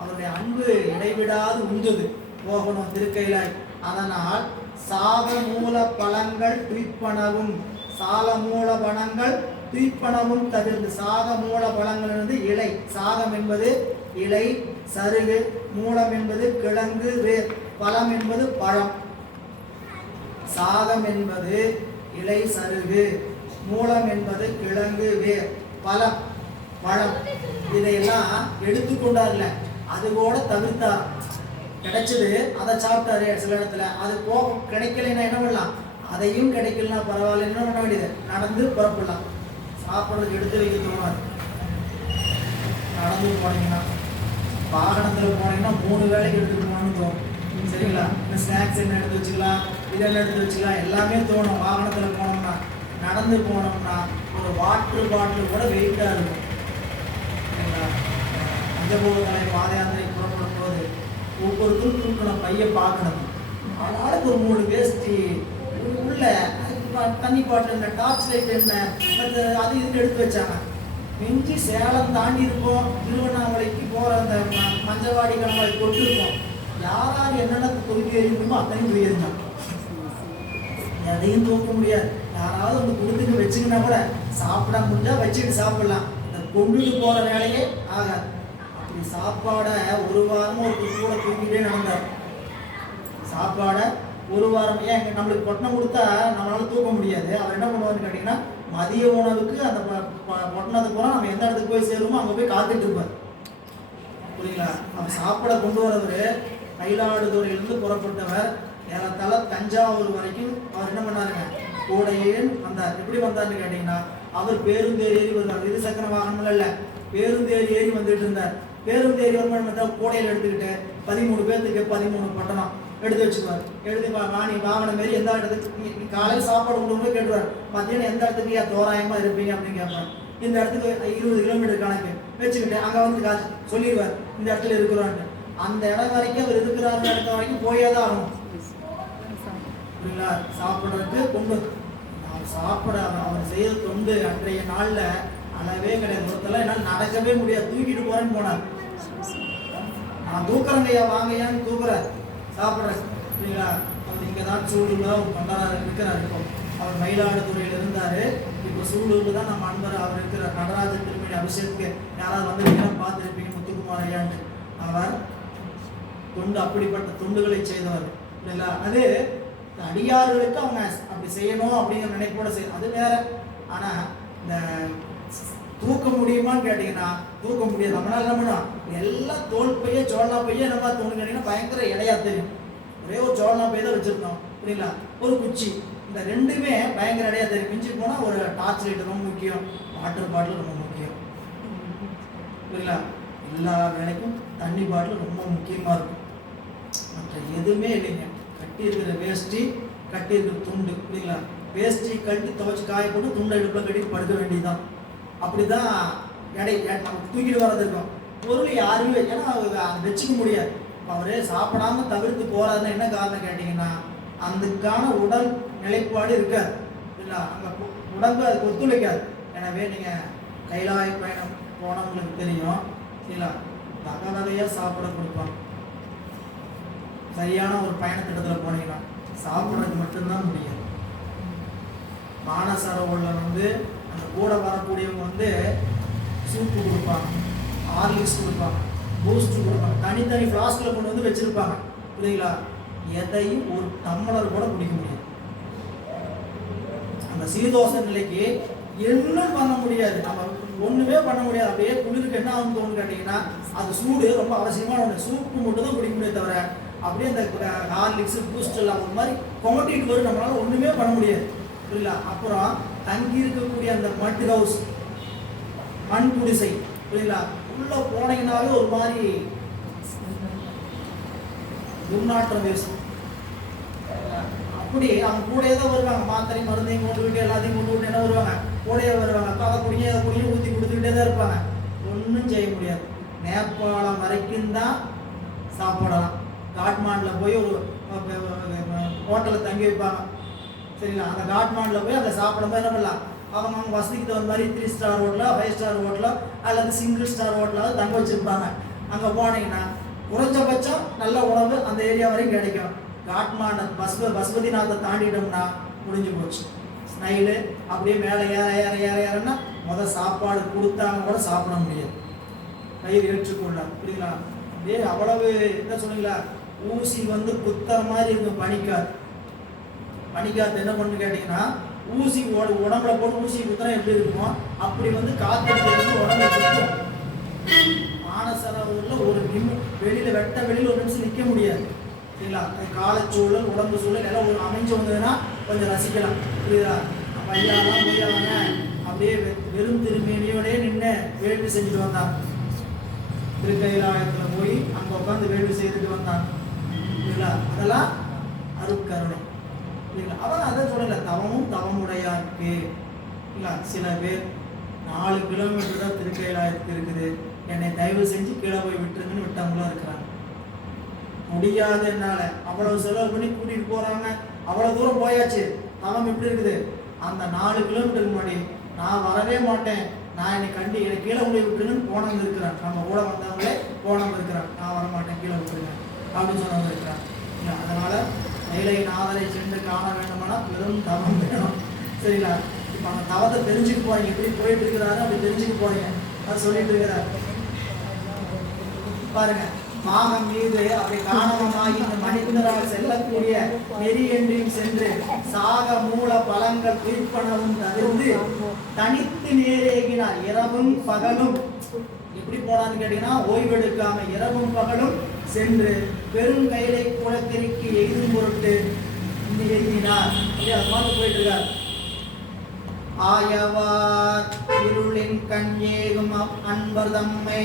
அவருடைய அன்பு இடைவிடாது உந்துது போகணும் திருக்கையிலாய். அதனால் சாக மூல பழங்கள் துய்ப்பனவும், சால மூல பழங்கள் துய்ப்பனவும் தவிர்த்து, சாக மூல பழங்கள் என்பது இலை, சாகம் என்பது இலை சருகு, மூலம் என்பது கிழங்கு வேர், பழம் என்பது பழம். சாகம் என்பது இலை சருகு, மூலம் என்பது கிழங்கு வேர், பழம் பழம். இதையெல்லாம் எடுத்துக்கொண்டார்ல, அது கூட தவிர்த்தார். கிடைச்சது அதை சாப்பிட்டாரு சில இடத்துல. அது கிடைக்கலைன்னா என்ன பண்ணலாம்? அதையும் கிடைக்கலன்னா பரவாயில்ல, என்ன பண்ண வேண்டியது? நடந்து புறப்படலாம். சாப்பிட்றதுக்கு எடுத்து வைக்க தோணாது. நடந்து போனீங்கன்னா, வாகனத்தில் போனீங்கன்னா 3 வேளைக்கு எடுத்துட்டு போகணும்னு தோணும். சரிங்களா? இந்த ஸ்நாக்ஸ் என்ன எடுத்து வச்சுக்கலாம், இதெல்லாம் எடுத்து வச்சுக்கலாம், எல்லாமே தோணும். வாகனத்தில் போனோம்னா, நடந்து போனோம்னா ஒரு வாட்டர் பாட்டில் கூட வெயிட்டாக இருக்கும். சரிங்களா? பஞ்சபூதங்களை பாத யாத்திரை புறப்படும் போது ஒவ்வொருத்தரும் தூக்கணும், பைய பார்க்கணும். ஆளாளுக்கு ஒரு 3 வேஷ்டி உள்ள தண்ணி பாட்டில், டார்ச் லைட் என்ன அது இதுன்னு எடுத்து வச்சாங்க. மிஞ்சி சேலம் தாண்டி இருப்போம், திருவண்ணாமலைக்கு போகிற அந்த மஞ்சவாடி கணவாய் கொண்டு இருப்போம். யாராவது என்னென்ன தூக்கி எறியுமோ அத்தனையும் தூக்கி எறிஞ்சான். எதையும் தூக்க முடியாது. யாராவது வந்து கொடுத்துட்டு வச்சுக்கினா கூட சாப்பிட முடிஞ்சா வச்சுக்கிட்டு சாப்பிடலாம். இந்த கொண்டுட்டு போகிற வேலையே ஆகாது. அப்படி சாப்பாடை 1 வாரமும் ஒரு கூட தூக்கிட்டே நடந்தார். சாப்பாடை 1 வாரம், ஏன் நம்மளுக்கு பொட்டணம் கொடுத்தா நம்மளால தூக்க முடியாது. அவர் என்ன பண்ணுவார்னு கேட்டிங்கன்னா, மதிய உணவுக்கு அந்த பொட்டணத்துக்கு போனால் நம்ம எந்த இடத்துக்கு போய் சேருமோ அங்கே போய் காத்துட்டு இருப்பார். புரியுங்களா? அவர் சாப்பிட கொண்டு வரவர் மயிலாடுதுறையிலிருந்து புறப்பட்டவர் ஏறத்தாழ தஞ்சாவூர் வரைக்கும் அவர் என்ன பண்ணாருங்க, கூடையே வந்தார். எப்படி வந்தார்னு கேட்டிங்கன்னா, அவர் பேருந்து ஏறி வருவார். 2 சக்கர வாகனம் இல்லை, பேருந்து ஏறி வந்துட்டு இருந்தார். பேருந்து ஏறி வருமானம் கூடையில் எடுத்துக்கிட்டு 13 பேர்த்துக்கு 13 பட்டணம் எடுத்து வச்சுக்குவார். எடுத்து வாணி வாகனம் மாரி எந்த இடத்துக்கு காலையில் சாப்பாடு கொண்டு போய் கேட்டுருவார். மத்தியானம் எந்த இடத்துக்கு தோராயமாக இருப்பீங்க அப்படின்னு கேட்பார். இந்த இடத்துக்கு 20 கிலோமீட்டர் கணக்கு வச்சுக்கிட்டு அங்கே வந்து காசு சொல்லிடுவார், இந்த இடத்துல இருக்கிறோன்ட்டு. அந்த இடம் வரைக்கும் அவர் இருக்கிறார் இடத்த வரைக்கும் போயே தான் ஆகணும். புரியுங்களா? சாப்பிட்றதுக்கு கொண்டு சாப்பிட அவர் செய்த தொண்டு அன்றைய நாளில் அளவே கிடையாது. ஒருத்தெல்லாம் என்னால் நடக்கவே முடியாது, தூக்கிட்டு போறேன்னு போனார். நான் தூக்குறேங்கய்யா வாங்கய்யான்னு தூக்குறார், சாப்பிட்றேன். புரியுங்களா? அவர் இங்கே தான் சூழலில் கொண்டாட இருக்கிறார். இப்போ அவர் மயிலாடுதுறையில் இருந்தார். இப்போ சூழலுக்கு தான் நம்ம அன்பர் அவர் இருக்கிறார். நடராஜ திருமணி அபிஷேகத்துக்கு யாராவது வந்து பார்த்துருப்பீங்க, முத்துக்குமார் ஐயான்னு. அவர் தொண்டு, அப்படிப்பட்ட தொண்டுகளை செய்தவர். இல்லைங்களா? அது அடியார்களுக்கு அவங்க அப்படி செய்யணும் அப்படிங்கிற நினைப்போட செய்யணும், அது வேற. ஆனால் இந்த தூக்க முடியுமான்னு கேட்டிங்கன்னா தூக்க முடியாது. நம்மளால என்ன பண்ணோம், எல்லாம் தோல் பைய சோழனா பைய என்ன மாதிரி தோணுன்னு கேட்டிங்கன்னா பயங்கர இடையா தெரியும். ஒரே ஒரு சோழனா பைய தான் வச்சுருந்தோம். புரியுங்களா? ஒரு குச்சி, இந்த 2மே பயங்கர இடையா தெரியும். மிஞ்சி போனால் ஒரு டார்ச் லைட் ரொம்ப முக்கியம், வாட்டர் பாட்டில் ரொம்ப முக்கியம். புரியுங்களா? எல்லா வேலைக்கும் தண்ணி பாட்டில் ரொம்ப முக்கியமாக இருக்கும். மற்ற எதுவுமே இல்லைங்க. கட்டி இருக்கிற வேஷ்டி, கட்டி இருக்கிற துண்டு. புரியுங்களா? வேஷ்டி கட்டி துவைச்சி காய போட்டு துண்டை இடுப்பில் கட்டி படுக்க வேண்டியதுதான். அப்படிதான் தூக்கிட்டு வர்றது இருக்கும். பொருள் யாருமே ஏன்னா அதை வச்சுக்க முடியாது. அவரு சாப்பிடாம தவிர்த்து போறாருன்னு என்ன காரணம் கேட்டீங்கன்னா, அதுக்கான உடல் நிலைப்பாடு இருக்காது. இல்லை, அங்கே உடம்பு அதுக்கு ஒத்துழைக்காது. எனவே நீங்கள் கைலாய பயணம் போனவங்களுக்கு தெரியும். இல்லை, வகை வகையாக சாப்பிட கொடுப்பாங்க. சரியான ஒரு பயணத்திட்டத்தில் போனீங்கன்னா சாப்பிட்றது மட்டும்தான் முடியாது. மானசரோவரில் வந்து அந்த கூட வரக்கூடியவங்க வந்து சூப்பு கொடுப்பாங்க, ஹார்லிக்ஸ் கொடுப்பாங்க, பூஸ்ட் கொடுப்பாங்க. தனித்தனி ஃப்ளாஸ்கில் கொண்டு வந்து வச்சுருப்பாங்க. புரியுங்களா? எதையும் ஒரு டம்ளர் கூட குடிக்க முடியாது. அந்த சீதோஷ நிலைக்கு இன்னும் பண்ண முடியாது, நம்ம ஒண்ணுமே பண்ண முடியாது. அப்படியே குளிருக்கு என்ன ஆகும் தோணுன்னு கேட்டீங்கன்னா, அது சூடு ரொம்ப அவசியமான ஒன்று. சூப்பு மட்டும் தான் குடிக்க முடியாது தவிர அப்படியே அந்த ஹார்லிக்ஸ் பூஸ்ட் எல்லாம் ஒரு மாதிரி கொமட்டிட்டு வரும், நம்மளால ஒண்ணுமே பண்ண முடியாது. புரியல? அப்புறம் தங்கி இருக்கக்கூடிய அந்த மட் ஹவுஸ், மண் குடிசை, புரியல, உள்ள போனீங்கன்னாவே ஒரு மாதிரி துர்நாற்றம் வீசும். அப்படி அவங்க கூடயே தான் வருவாங்க, மாத்திரை மருந்தையும் கொண்டு விட்டு எல்லாத்தையும் கொண்டு விட்டு என்ன வருவாங்க, கூடயே வருவாங்க. அப்போ அதை குடிங்க ஊற்றி கொடுத்துக்கிட்டே தான் இருப்பாங்க. ஒன்றும் செய்ய முடியாது. நேபாளம் வரைக்கும் தான் சாப்பிடலாம். காட்மாண்டில் போய் ஒரு ஹோட்டலில் தங்கி வைப்பாங்க, சரிங்களா? அந்த காட்மாண்டில் போய் அதை சாப்பிடும்போது என்ன பண்ணலாம், அவங்க வசதிக்கு தகுந்த மாதிரி 3 ஸ்டார் ஹோட்டலோ 5 ஸ்டார் ஹோட்டலோ அல்லது சிங்கிள் ஸ்டார் ஹோட்டலாவது தங்க வச்சுருப்பாங்க. அங்கே போனீங்கன்னா குறைஞ்சபட்சம் நல்ல உணவு அந்த ஏரியா வரைக்கும் கிடைக்கும். காட்மாண்டு பசுபதிநாத்தை தாண்டிட்டோம்னா முடிஞ்சு போச்சு. ஸ்னைலு அப்படியே மேலே ஏறன்னா முதல் சாப்பாடு கொடுத்தாங்க கூட சாப்பிட முடியாது, பயிர் ஏற்றுக்கொள்ள. புரியுங்களா? அப்படியே அவ்வளவு என்ன சொன்னீங்களா, ஊசி குத்துற மாதிரி இருக்கும். பனிக்காத்து என்ன பண்ணு கேட்டீங்கன்னா, ஊசி உடம்புல போட்டு ஊசி குத்துனா எப்படி இருக்குமோ அப்படி காத்தடிக்கிறது உடம்புல குத்தும். மானசரவூரில் ஒரு வெளியில வெளியில ஒரு நிமிஷம் நிற்க முடியாது, சரிங்களா? காலச்சூழல் உடம்பு சூழல் எல்லாம் ஒரு அமைஞ்சு வந்ததுன்னா கொஞ்சம் ரசிக்கலாம். புரியுதா? பையாலாம் முடியாதவங்க அப்படியே வெறும் திருமேனியோடய நின்று வேள்வி செஞ்சுட்டு வந்தாங்க. திருக்கைலாயத்தில் போய் அங்கே உட்காந்து வேள்வி செய்துட்டு வந்தாங்க. புரியுங்களா? அதெல்லாம் அருட்கருணை. புரியுங்களா? அவன் அதை சொல்லலை, தவமும் தவமுடையாருக்கு. இல்லை, சில பேர் 4 கிலோமீட்டர் தான் திருக்கைலாயத்துக்கு இருக்குது, என்னை தயவு செஞ்சு கீழே போய் விட்டுருங்கன்னு விட்டவங்களும் இருக்கிறாங்க. முடியாது, என்னால் அவ்வளவு செலவு பண்ணி கூட்டிகிட்டு போகிறாங்க, அவ்வளோ தூரம் போயாச்சு. தவம் எப்படி இருக்குது, அந்த 4 கிலோமீட்டருக்கு முன்னாடி நான் வரவே மாட்டேன், நான் என்னை கீழே கொண்டு விட்டுருங்கன்னு போனவங்க இருக்கிறான். நம்ம கூட வந்தவங்களே போனவங்க இருக்கிறான், நான் வரமாட்டேன் கீழே விட்டுருங்க அப்படின்னு சொன்னவங்க இருக்கிறான். அதனால் மேலை நாதரை சென்று காண வேண்டுமானா பெரும் தவம் வேணும், சரிங்களா? இப்போ அந்த தவத்தை தெரிஞ்சுக்க போறீங்க, எப்படி போயிட்டு இருக்கிறாரு அப்படி தெரிஞ்சுக்க போறீங்க. அது சொல்லிட்டு இருக்கிறார் பாருங்க. மாகம் மீது அப்படி காணவமாகி இந்த மனிதரால் செல்லக்கூடிய நெறியன்றியும் சென்று சாக மூல பலங்கள் குறிப்பனவும் தவிர்த்து தனித்து நேரேகினார். இரவும் பகலும் எப்படி போனான்னு கேட்டீங்கன்னா, ஓய்வெடுக்காம இரவும் பகலும் சென்று பெரும் கைலை குளத்திற்கு எய்தும் பொருட்டு எழுதினார். அது மாதிரி போயிட்டு இருக்கார். ஆயவார் இருளின் கண் ஏகும் அன்பர் தம்மை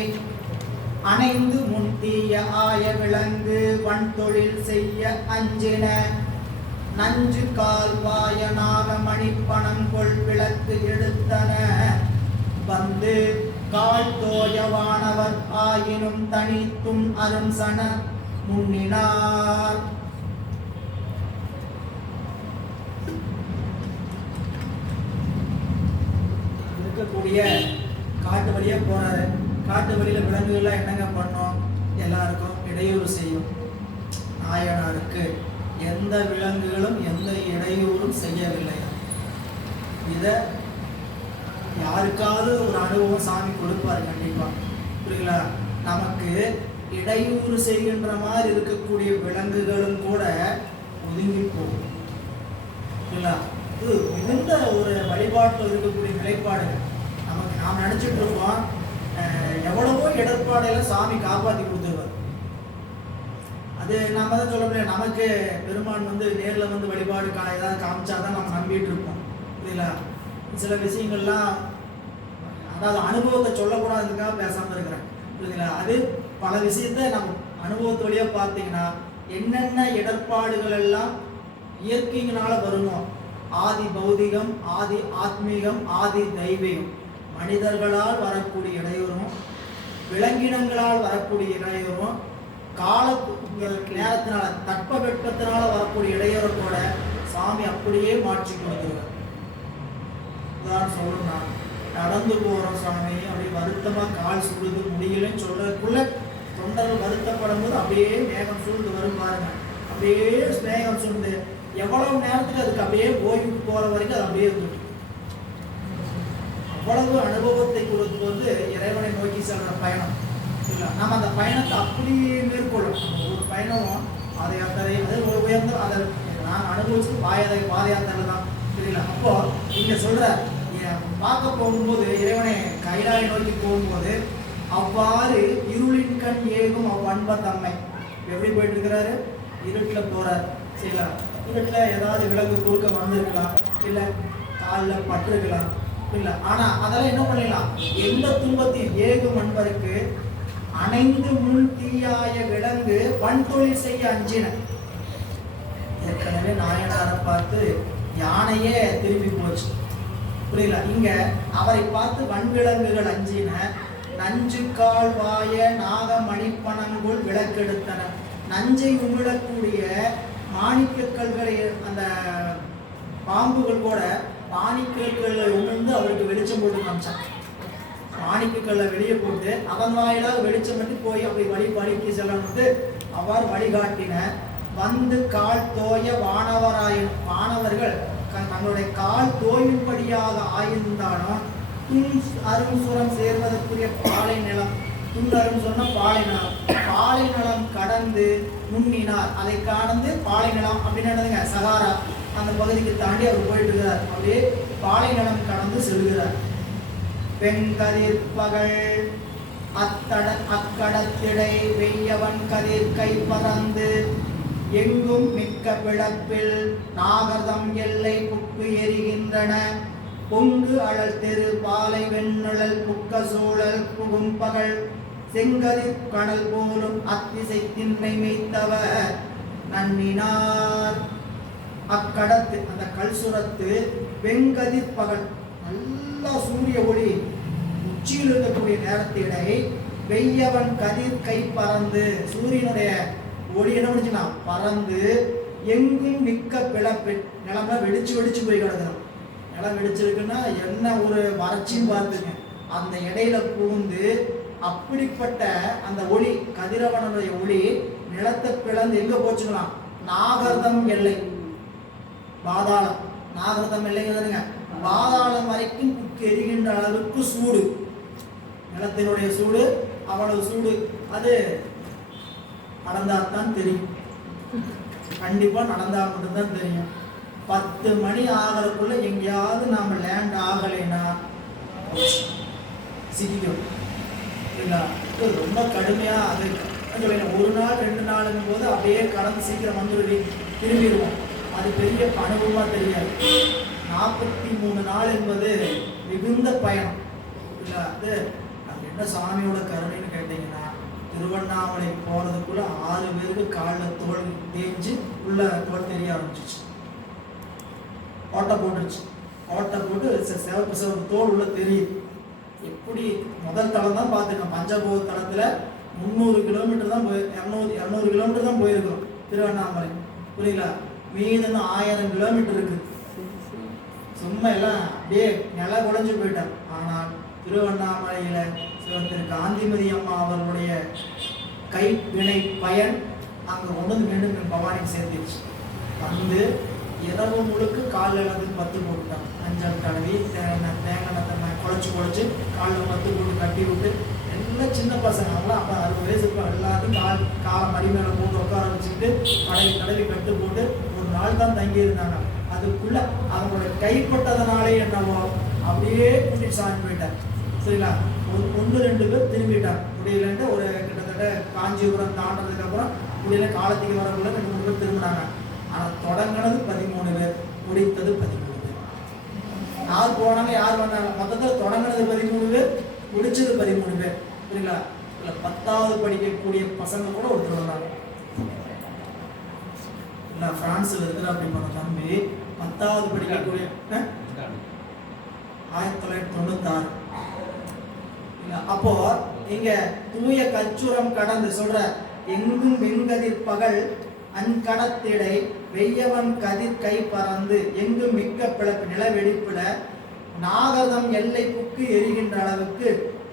அணைந்து முன்தீய ஆய விலங்கு வன் தொழில் செய்ய அஞ்சின நஞ்சு கால்வாயனாக மணிப்பணம் கொள் விளக்கு எடுத்தன வந்து கால் தோயவானவர் ஆயினும் தனித்தும் அரும் சன முன்னினார். இருக்கக்கூடிய காட்டு வழியா போறாரு. காட்டு வழியில விலங்குகள்லாம் என்னங்க பண்ணோம், எல்லாருக்கும் இடையூறு செய்யும். நாயனாருக்கு எந்த விலங்குகளும் எந்த இடையூறும் செய்யவில்லை. இதை யாருக்காவது ஒரு அனுபவம் சாமி கொடுப்பார் கண்டிப்பா. புரியுங்களா? நமக்கு இடையூறு செய்கின்ற மாதிரி இருக்கக்கூடிய விலங்குகளும் கூட ஒதுங்கி போகும். புரியுங்களா? இது மிகுந்த ஒரு வழிபாட்டில் இருக்கக்கூடிய நிலைப்பாடுகள். நாம் நினைச்சிட்டு இருக்கோம் எவ்வளவோ இடர்பாடையெல்லாம் சாமி காப்பாற்றி கொடுத்துருவார். அது நாம தான் சொல்ல முடியாது. நமக்கு பெருமான் நேரில் வழிபாடு ஏதாவது காமிச்சாதான் நம்ம நம்பிட்டு இருப்போம். புரியல? சில விஷயங்கள்லாம் அதாவது அனுபவத்தை சொல்லக்கூடாதுக்காக பேசாமல் இருக்கிறேன். புரியுதுங்களா? அது பல விஷயத்த நம்ம அனுபவத்து வழியாக பார்த்தீங்கன்னா என்னென்ன இடர்பாடுகள் எல்லாம் இயற்கையினால வருமோ, ஆதி பௌதிகம், ஆதி ஆத்மீகம், ஆதி தெய்வீகம், மனிதர்களால் வரக்கூடிய இடையூறும் விலங்கினங்களால் வரக்கூடிய இடையூறும் கால நேரத்தினால தட்பவெப்பத்தினால வரக்கூடிய இடையூறும் கூட சாமி அப்படியே மாற்றி கொடுத்துருவார். உதாரணம் சொல்லணும்னா, நடந்து போகிறோம் சாமி அப்படியே வருத்தமாக கால் சுடுது முடியலன்னு சொல்றதுக்குள்ள தொண்டர்கள் வருத்தப்படும் போது அப்படியே மேகம் சூழ்ந்து வரும் பாருங்க. அப்படியே மேகம் சூழ்ந்து எவ்வளவு நேரத்துக்கு அதுக்கு அப்படியே ஓய்வுக்கு போகிற வரைக்கும் அது அப்படியே இருந்துட்டு அவ்வளவு அனுபவத்தை கொடுத்து இறைவனை நோக்கி செல்ற பயணம் இல்லை. நம்ம அந்த பயணத்தை அப்படியே மேற்கொள்ளணும். ஒரு பயணம் பாத யாத்திரை அது ஒரு உயர்ந்த அதை நான் அனுபவிச்சது பாத யாத்திரை தான் தெரியல. அப்போ இங்க சொல்ற பார்க்க போகும்போது இறைவனை கைலாய நோக்கி போகும்போது அவ்வாறு இருளின் கண் ஏகும் அவ்வன்ப தம்மை எப்படி போயிட்டு இருக்கிறாரு? இருட்டில் போறார். சரிங்களா? இருட்டில் ஏதாவது விலங்கு குறுக்க வந்திருக்கலாம், இல்லை காலில் பட்டிருக்கலாம், இல்லை. ஆனால் அதெல்லாம் என்ன பண்ணிடலாம்? எந்த துன்பத்தையும் ஏகும் அன்பருக்கு அணைந்து முன் தீயாய விலங்கு வன்தொழில் செய்ய அஞ்சின. ஏற்கனவே நாயனாரை பார்த்து யானையே திரும்பி போச்சு. புரியல? இங்க அவரை பார்த்து வன்விலங்குகள் அஞ்சின. நஞ்சு கால் வாய நாக மணிப்பணங்குள் விளக்கெடுத்தன. நஞ்சை உமிழக்கூடிய மாணிக்க கல்களை அந்த பாம்புகள் கூட மாணிக்கல்களை உமிழ்ந்து அவருக்கு வெளிச்சம் போட்டு காமிச்சான். மாணிக்கல்லை வெளியே போட்டு அதன் வாயிலாக வெளிச்சம் பண்ணி போய் அப்படி வழிக்கு செல்லணும்ட்டு அவ்வாறு வழிகாட்டின. வந்து கால் தோய வானவர்கள் தங்களுடைய கால் தோயும்படியாக ஆயிருந்தாலும் துன் அரும் சுரம் சேர்வதற்குரிய பாலை நிலம், துன் அரும் சொன்ன பாலை நிலம், பாலை நிலம் கடந்து முன்னினார். அதை கடந்து பாலை நிலம் அப்படின்னு என்னதுங்க? சகாரா அந்த பகுதிக்கு தாண்டி அவர் போயிட்டு இருக்கிறார். அப்படியே பாலை நிலம் கடந்து செல்கிறார். வெண்கதிர் பகல் அக்கடத்திடை வெய்யவன் கதிர் கை பறந்து எங்கும் மிக்க பிளப்பில் நாகர்தம் எல்லை புக்கு எரிகின்றன. பொங்கு அழல் தெரு பாலை வெண்ணுழல் புக்க சூழல் புகும் பகல் செங்கதிர் கணல் போலும் அத்திசை திண்மை மெய்த்தவர் நன்னினார். அக்கடத்து அந்த கல் சுரத்து வெண்கதிர் பகல் நல்லா சூரிய ஒளி உச்சியில் இருக்கக்கூடிய நேரத்திடை வெய்யவன் கதிர் கை பறந்து சூரியனுடைய ஒளி என்ன பண்ணிச்சுன்னா பறந்து எங்கும் மிக்க பிளப்பு நிலம்லாம் வெடிச்சு போய் கிடக்குறோம். நிலம் வெடிச்சிருக்குன்னா என்ன ஒரு வறட்சியும் பார்த்துங்க. அந்த இடையில புகுந்து அப்படிப்பட்ட அந்த ஒளி கதிரவனுடைய ஒளி நிலத்தை பிளந்து எங்க போச்சுக்கலாம்? நாகர்தம் எல்லை பாதாளம். நாகர்தம் எல்லைங்கிறதுங்க பாதாளம் வரைக்கும் எரிகின்ற அளவுக்கு சூடு. நிலத்தினுடைய சூடு அவ்வளவு சூடு. அது நடந்தால்தான் தெரியும். கண்டிப்பா நடந்தா மட்டும்தான் தெரியும். 10 மணி ஆகிறதுக்குள்ள எங்கேயாவது நாம லேண்ட் ஆகலைன்னா சிக்கிக்கும். ரொம்ப கடுமையா அது ஒரு நாள் 2 நாளுங்கும் போது அப்படியே கடந்து சீக்கிரம் வந்து திரும்பிடுவோம். அது பெரிய அனுபவமா தெரியாது. 43 நாள் என்பது மிகுந்த பயணம். இல்லை அது என்ன சாமியோட கருணைன்னு கேட்டீங்கன்னா, திருவண்ணாமலை போறதுக்குள்ள 6 பேருக்கு காலில் தோல் தேய்ஞ்சு உள்ள தோல் தெரிய ஆரம்பிச்சிச்சு. ஓட்டை போட்டுருச்சு. ஓட்டை போட்டு சிவப்பு தோல் உள்ள தெரியுது. எப்படி முதல் தளம் தான் பார்த்துருக்கோம். பஞ்சபோக தளத்துல 300 கிலோமீட்டர் தான் 200 கிலோமீட்டர் தான் போயிருக்கிறோம் திருவண்ணாமலை. புரியல? மீது 1000 கிலோமீட்டர் இருக்கு. சும்மா எல்லாம் அப்படியே நில குறைஞ்சு போயிட்டார். ஆனால் திருவண்ணாமலையில திரு காந்திமதி அம்மா அவர்களுடைய கைவினை பயன் அங்கே கொண்டு மீண்டும் பவானிக்கு சேர்ந்துருச்சு. வந்து இரவு முழுக்க காலில் வந்து 10 போட்டுட்டான். மஞ்சள் தடவி தேங்காய் குழைச்சி காலில் 10 போட்டு கட்டி விட்டு எல்லாம் சின்ன பசங்க அவங்களாம் அப்போ 60 வயசு இருப்பாங்க. எல்லாத்தையும் காலை மடி மேலே போட்டு உட்கார வச்சுக்கிட்டு தடவி கட்டு போட்டு ஒரு நாள் தான் தங்கி இருந்தாங்க. அதுக்குள்ள அவங்களோட கைப்பட்டதுனாலே என்னவோ அப்படியே கூட்டி சாமி போயிட்டார். சரிங்களா? 1-2 பேர் திரும்பிட்டாங்க. முடியலன்ட்டு ஒரு கிட்டத்தட்ட காஞ்சிபுரம் தாண்டதுக்கு அப்புறம் முடியல காலத்துக்கு வரக்குள்ள 2-3 பேர் திரும்பினாங்க. ஆனால் தொடங்கினது 13 பேர், முடித்தது 13 பேர். யார் போனாங்க யார் வந்தாங்க? மொத்தத்தில் தொடங்கினது 13 பேர், முடிச்சது 13 பேர். சரிங்களா? இல்லை 10வது படிக்கக்கூடிய பசங்க கூட ஒருத்தர் வந்தாங்க. இல்லை பிரான்ஸில் இருக்கிற அப்படி பண்ண தம்பி 10வது படிக்கக்கூடிய 1996. அப்போ இங்க தூய கச்சுரம் கடந்து சொல்ற எங்கும் வெண்கதிர் பகல் அன்கடத்திடை வெய்யவன் கதிர் கை பறந்து எங்கும் மிக்க பிளப்பு நிலவெடிப்புல நாகதம் எல்லை புக்கு எரிகின்ற அளவுக்கு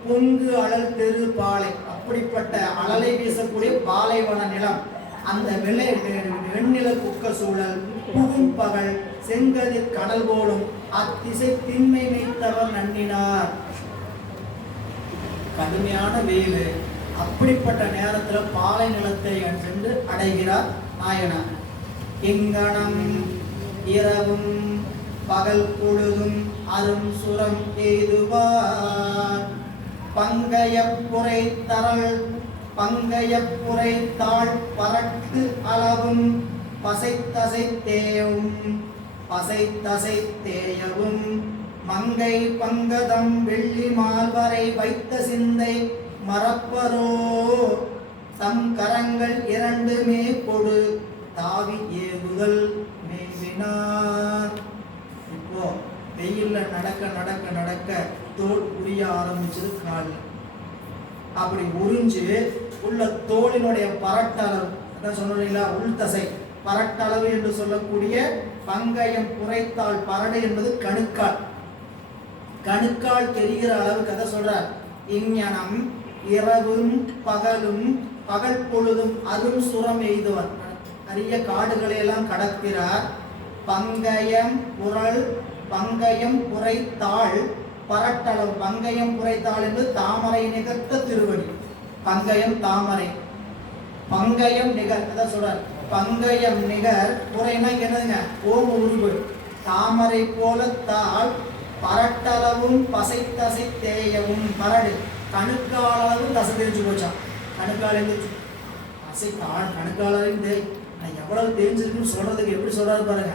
பொங்கு அழல் தெரு பாலை, அப்படிப்பட்ட அழலை வீசக்கூடிய பாலைவன நிலம், அந்த வெண்ணில புக்க சூழல் புகும் பகல் செங்கதிர் கடல் போலும் அத்திசை திண்மை வைத்தவர் நன்னினார். கடுமையான வெயில், அப்படிப்பட்ட நேரத்தில் பாலை நிலத்தை சென்று அடைகிறார் ஆயனார். இங்கனம் இரவும் பகல் பொழுதும் அரும் சுரம் எய்துவார் பங்கயப்புரை தரல் பங்கயப்புரை தாழ் பரட்டு அளவும் பசைத்தசை தேயவும் மங்கை பங்கதம் வெள்ளி மால்வரை வைத்த சிந்தை மறப்பரோ தம் கரங்கள் இரண்டுமே கொடு தாவி ஏகுதல் மேவினார். இப்போ வெயில்ல நடக்க நடக்க நடக்க தோல் உரிய ஆரம்பிச்சது கால். அப்படி உறிஞ்சு உள்ள தோலினுடைய பரட்டளவு, அதான் சொன்னீங்களா, உள்தசை பரட்டளவு என்று சொல்லக்கூடிய பங்கயம் புரைத்தாள். பரடு என்பது கணுக்கால். கணுக்கால் தெரிகிற அளவுக்கு அதை சொல்றார். இங்ஞனம் இரவும் பகலும் பகல் பொழுதும் அரும் சுரம் எய்துவர். நிறைய காடுகளை எல்லாம் கடக்கிறார். பங்கயம் புரைத்தாள் பரட்டளவு. பங்கயம் புரைத்தாள் என்பது தாமரை நிகர்த்த திருவடி. பங்கயம் தாமரை, பங்கயம் நிகர், அதான் சொல்றார். பங்கயம் நிகர் புரைனா என்னதுங்க, ஓம் உருவு. தாமரை போல தாள் பரட்டளவும் பசைத்தசை தேயவும். பரடு கணுக்காளவும் தசை தெரிஞ்சு போச்சான். கணுக்கால் எழுந்துச்சு அசை கணுக்காலையும் எவ்வளவு தெரிஞ்சிருக்குன்னு சொல்றதுக்கு எப்படி சொல்றாரு பாருங்க.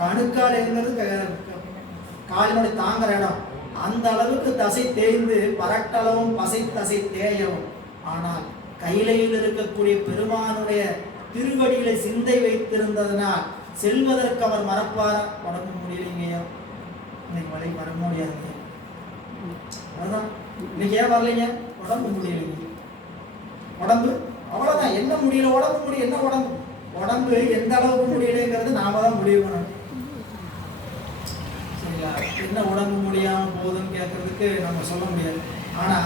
கணுக்கால் எழுங்கிறது காலினுடைய தாங்குற இடம். அந்த அளவுக்கு தசை தேய்ந்து பரட்டளவும் பசைத்தசை தேயவும். ஆனால் கையிலையில் இருக்கக்கூடிய பெருமானுடைய திருவடிகளை சிந்தை வைத்திருந்ததனால் செல்வதற்கு அவர் மறப்பார. உடம்பு முடியலைங்கய்யா, இன்னைக்கு மழை வர முடியாதுங்க. அதான் இன்னைக்கு ஏன் வரலைங்க, உடம்பு முடியலைங்க. உடம்பு அவ்வளவுதான், என்ன முடியல, உடம்பு முடியல. என்ன உடம்பு, உடம்பு எந்த அளவுக்கு முடியலைங்கிறது நாம தான் முடிவு பண்ணணும். சரிங்களா? என்ன உடம்பு முடியாம போகுதுன்னு கேட்கறதுக்கு நம்ம சொல்ல முடியாது. ஆனா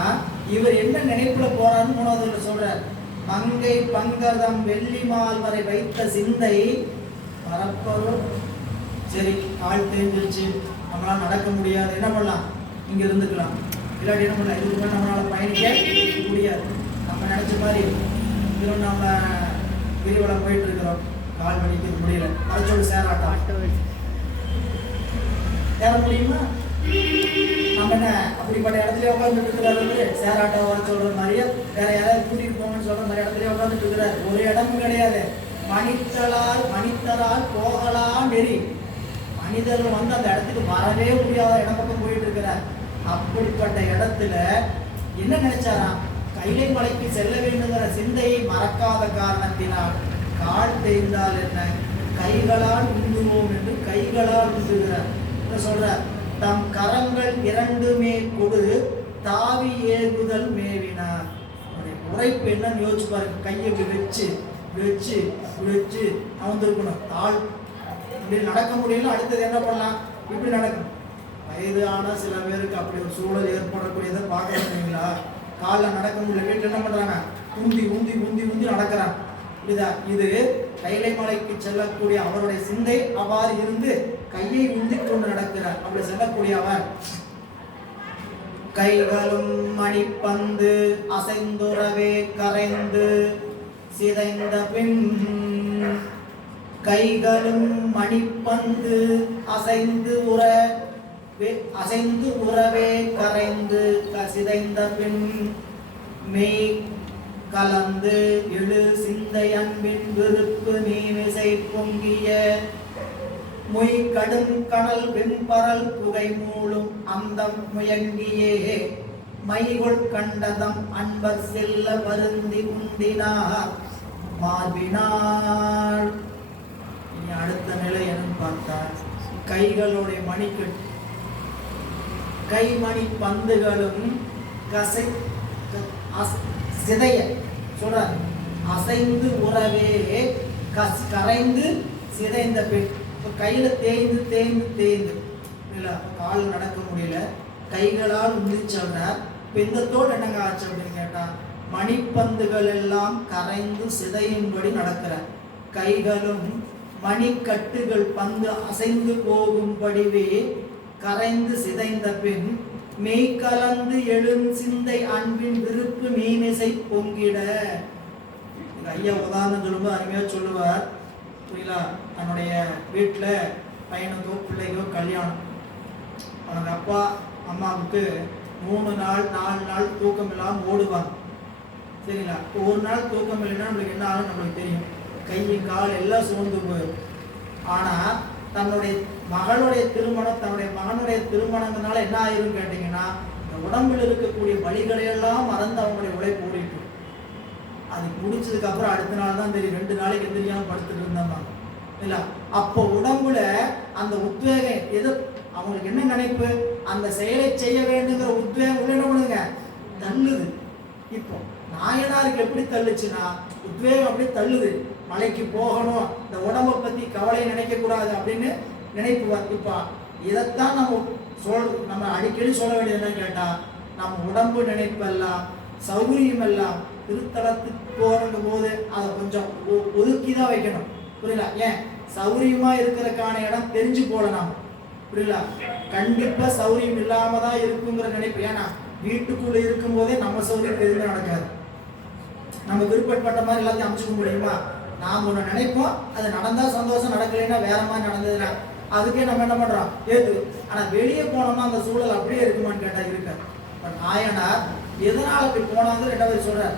இவர் என்ன நினைப்புல போறாருன்னு மூணாவது சொல்றார். மங்கை பங்கதம் வெள்ளி மால் வரை வைத்த சிந்தை பரப்பரும். சரி, கால் தேஞ்சிருச்சு, நம்மளால நடக்க முடியாது, என்ன பண்ணலாம், இங்க இருந்துக்கலாம். இல்லாட்டி என்ன பண்ணலாம், இதுக்கு மேலே நம்மளால பயணிக்க முடியாது. நம்ம நினைச்ச மாதிரி இன்னும் நம்ம கிரிவலம் போயிட்டு இருக்கிறோம், கால் வலிக்க முடியல, அரைச்சோடு சேராட்டம் ஏற முடியுமா? நம்ம என்ன அப்படிப்பட்ட இடத்துல உட்காந்துட்டு இருக்கிறாரு, சேராட்டம் வர சொல்ற மாதிரியே வேற யாராவது கூட்டிட்டு போங்கன்னு சொல்ற மாதிரி இடத்துல உட்காந்துட்டு இருக்கிறாரு. ஒரு இடமும் கிடையாது. மனிதரால் போகலாம் நெறி. மனிதர்கள் வந்து அந்த இடத்துக்கு வரவே முடியாத இடம் பக்கம் போயிட்டு இருக்கிறார். அப்படிப்பட்ட இடத்துல என்ன நினைச்சாராம், கைலை மலைக்கு செல்ல வேண்டுங்கிற சிந்தையை மறக்காத காரணத்தினால் கால் தேய்ந்தால் என்ன, கைகளால் உந்துவோம் என்று கைகளால் உந்துகிறார். சொல்றார், தம் கரங்கள் இரண்டுமே கொடு தாவி ஏகுதல் மேவினார். உரைப்பு என்னன்னு யோசிச்சு பாருங்க. கையை இப்படி வச்சு வச்சு வச்சு அமர்ந்திருக்கணும். தாள் இப்படி நடக்க முடியல. அடுத்தது என்ன பண்ணலாம், இப்படி நடக்கும். வயது ஆனால் சில பேருக்கு அப்படி ஒரு சூழல் ஏற்படக்கூடியதை பார்க்க முடியுங்களா? காலில் நடக்க முடியல, வீட்டில் என்ன பண்றாங்க, உந்தி உந்தி உந்தி உந்தி நடக்கிறாங்க. இது கைலை மலைக்கு செல்லக்கூடிய அவருடைய சிந்தை அவ்வாறு இருந்து கையை உந்தி கொண்டு நடக்கிறார். அப்படி செல்லக்கூடிய அவர் கைகளும் மணிப்பந்து அசைந்துறவே கரைந்து சிதைந்த பின். கைகளும் மணிப்பந்து அசைந்து உறவே கரைந்து சிதைந்த பின் மெய் கலந்து எழு சிந்தை அன்பின் விருப்பு நீமிசை பொங்கிய மொய் கடும் கனல் வெண்பரல் புகை மூளும் அந்தம் முயங்கியே மைகொள் கண்டதம் அன்பர் செல்ல வருந்தி உந்தினார் மார்பினாள். இனி அடுத்த நிலை என்னன்னு பார்த்தால், கைகளுடைய மணிக்கட்டு, கைமணி பந்துகளும் சிதைய சொல்றார். அசைந்து உறவே கரைந்து சிதைந்த பெண். இப்போ கையில தேய்ந்து தேய்ந்து தேய்ந்து இல்லை, கால் நடக்க முடியல, கைகளால் உந்தி சொல்றார். பெந்தத்தோடு என்னங்க ஆச்சு அப்படின்னு கேட்டா, மணிப்பந்துகள் எல்லாம் கரைந்து சிதையும்படி நடக்கிறார். கைகளும் மணிக்கட்டுகள் பந்து அசைந்து போகும்படிவே கரைந்து சிதைந்த பின் மெய் கலந்து எழும் சிந்தை அன்பின் விருப்பு மீனிசை பொங்கிட. எங்கள் ஐயா உதாரணம் சொல்லும்போது அருமையாக சொல்லுவார். புரியலா, தன்னுடைய வீட்டில் பையனுக்கோ பிள்ளைக்கோ கல்யாணம். அவங்க அப்பா அம்மாவுக்கு 3 நாள் 4 நாள் தூக்கம் இல்லாமல் ஓடுவாங்க. சரிங்களா, இப்போ ஒரு நாள் தூக்கம் இல்லைன்னா நம்மளுக்கு என்ன ஆகும் நம்மளுக்கு தெரியும். கை கால் எல்லாம் சோர்ந்து போயிடும். ஆனால் தன்னுடைய மகளுடைய திருமணம், தன்னுடைய மகனுடைய திருமணங்களால என்ன ஆயிரும் கேட்டிங்கன்னா, இந்த உடம்பில் இருக்கக்கூடிய வலிகளையெல்லாம் மறந்து அவங்களுடைய உழைப்பு ஓடிட்டு அது முடிச்சதுக்கு அப்புறம் அடுத்த நாள் தான் தெரியும். 2 நாளைக்கு எந்திரிக்காம படுத்துட்டு இருந்தாங்க இல்லை. அப்போ உடம்புல அந்த உத்வேகம் எது, அவங்களுக்கு என்ன நினைப்பு, அந்த செயலை செய்ய வேண்டுங்கிற உத்வேகம் உள்ள என்ன பண்ணுங்க, தள்ளுது. இப்போ நாயனாருக்கு எப்படி தள்ளுச்சுன்னா, உத்வேகம் அப்படி தள்ளுது. மலைக்கு போகணும், இந்த உடம்பை பற்றி கவலையை நினைக்கக்கூடாது அப்படின்னு நினைப்பு. இப்போ இதைத்தான் நம்ம அடிக்கடி சொல்ல வேண்டியது என்ன கேட்டால், நம்ம உடம்பு நினைப்பெல்லாம் சௌகரியம் எல்லாம் திருத்தலத்துக்கு போகிற போது அதை கொஞ்சம் ஒதுக்கி தான் வைக்கணும். புரியல, ஏன் சௌகரியமாக இருக்கிறக்கான இடம் தெரிஞ்சு போடலாம். புரியல, கண்டிப்பாக சௌகரியம் இல்லாமல் தான் இருக்குங்கிற நினைப்பு. ஏன்னா வீட்டுக்குள்ளே இருக்கும் போதே நம்ம சௌகரியம் எதுவுமே நடக்காது. நம்ம விருப்பப்பட்ட மாதிரி எல்லாத்தையும் அமைச்சுக்க முடியுமா? நாம் ஒன்று நினைப்போம், அது நடந்தால் சந்தோஷம், நடக்கலைன்னா வேற மாதிரி நடந்ததுன்னா அதுக்கே நம்ம என்ன பண்ணுறோம், ஏற்று. ஆனால் வெளியே போனோம்னா அந்த சூழல் அப்படியே இருக்குமான்னு கேட்டால் இருக்காது. இப்போ நாயனார் எதனால் அப்படி போனாங்க 2வது சொல்கிறார்.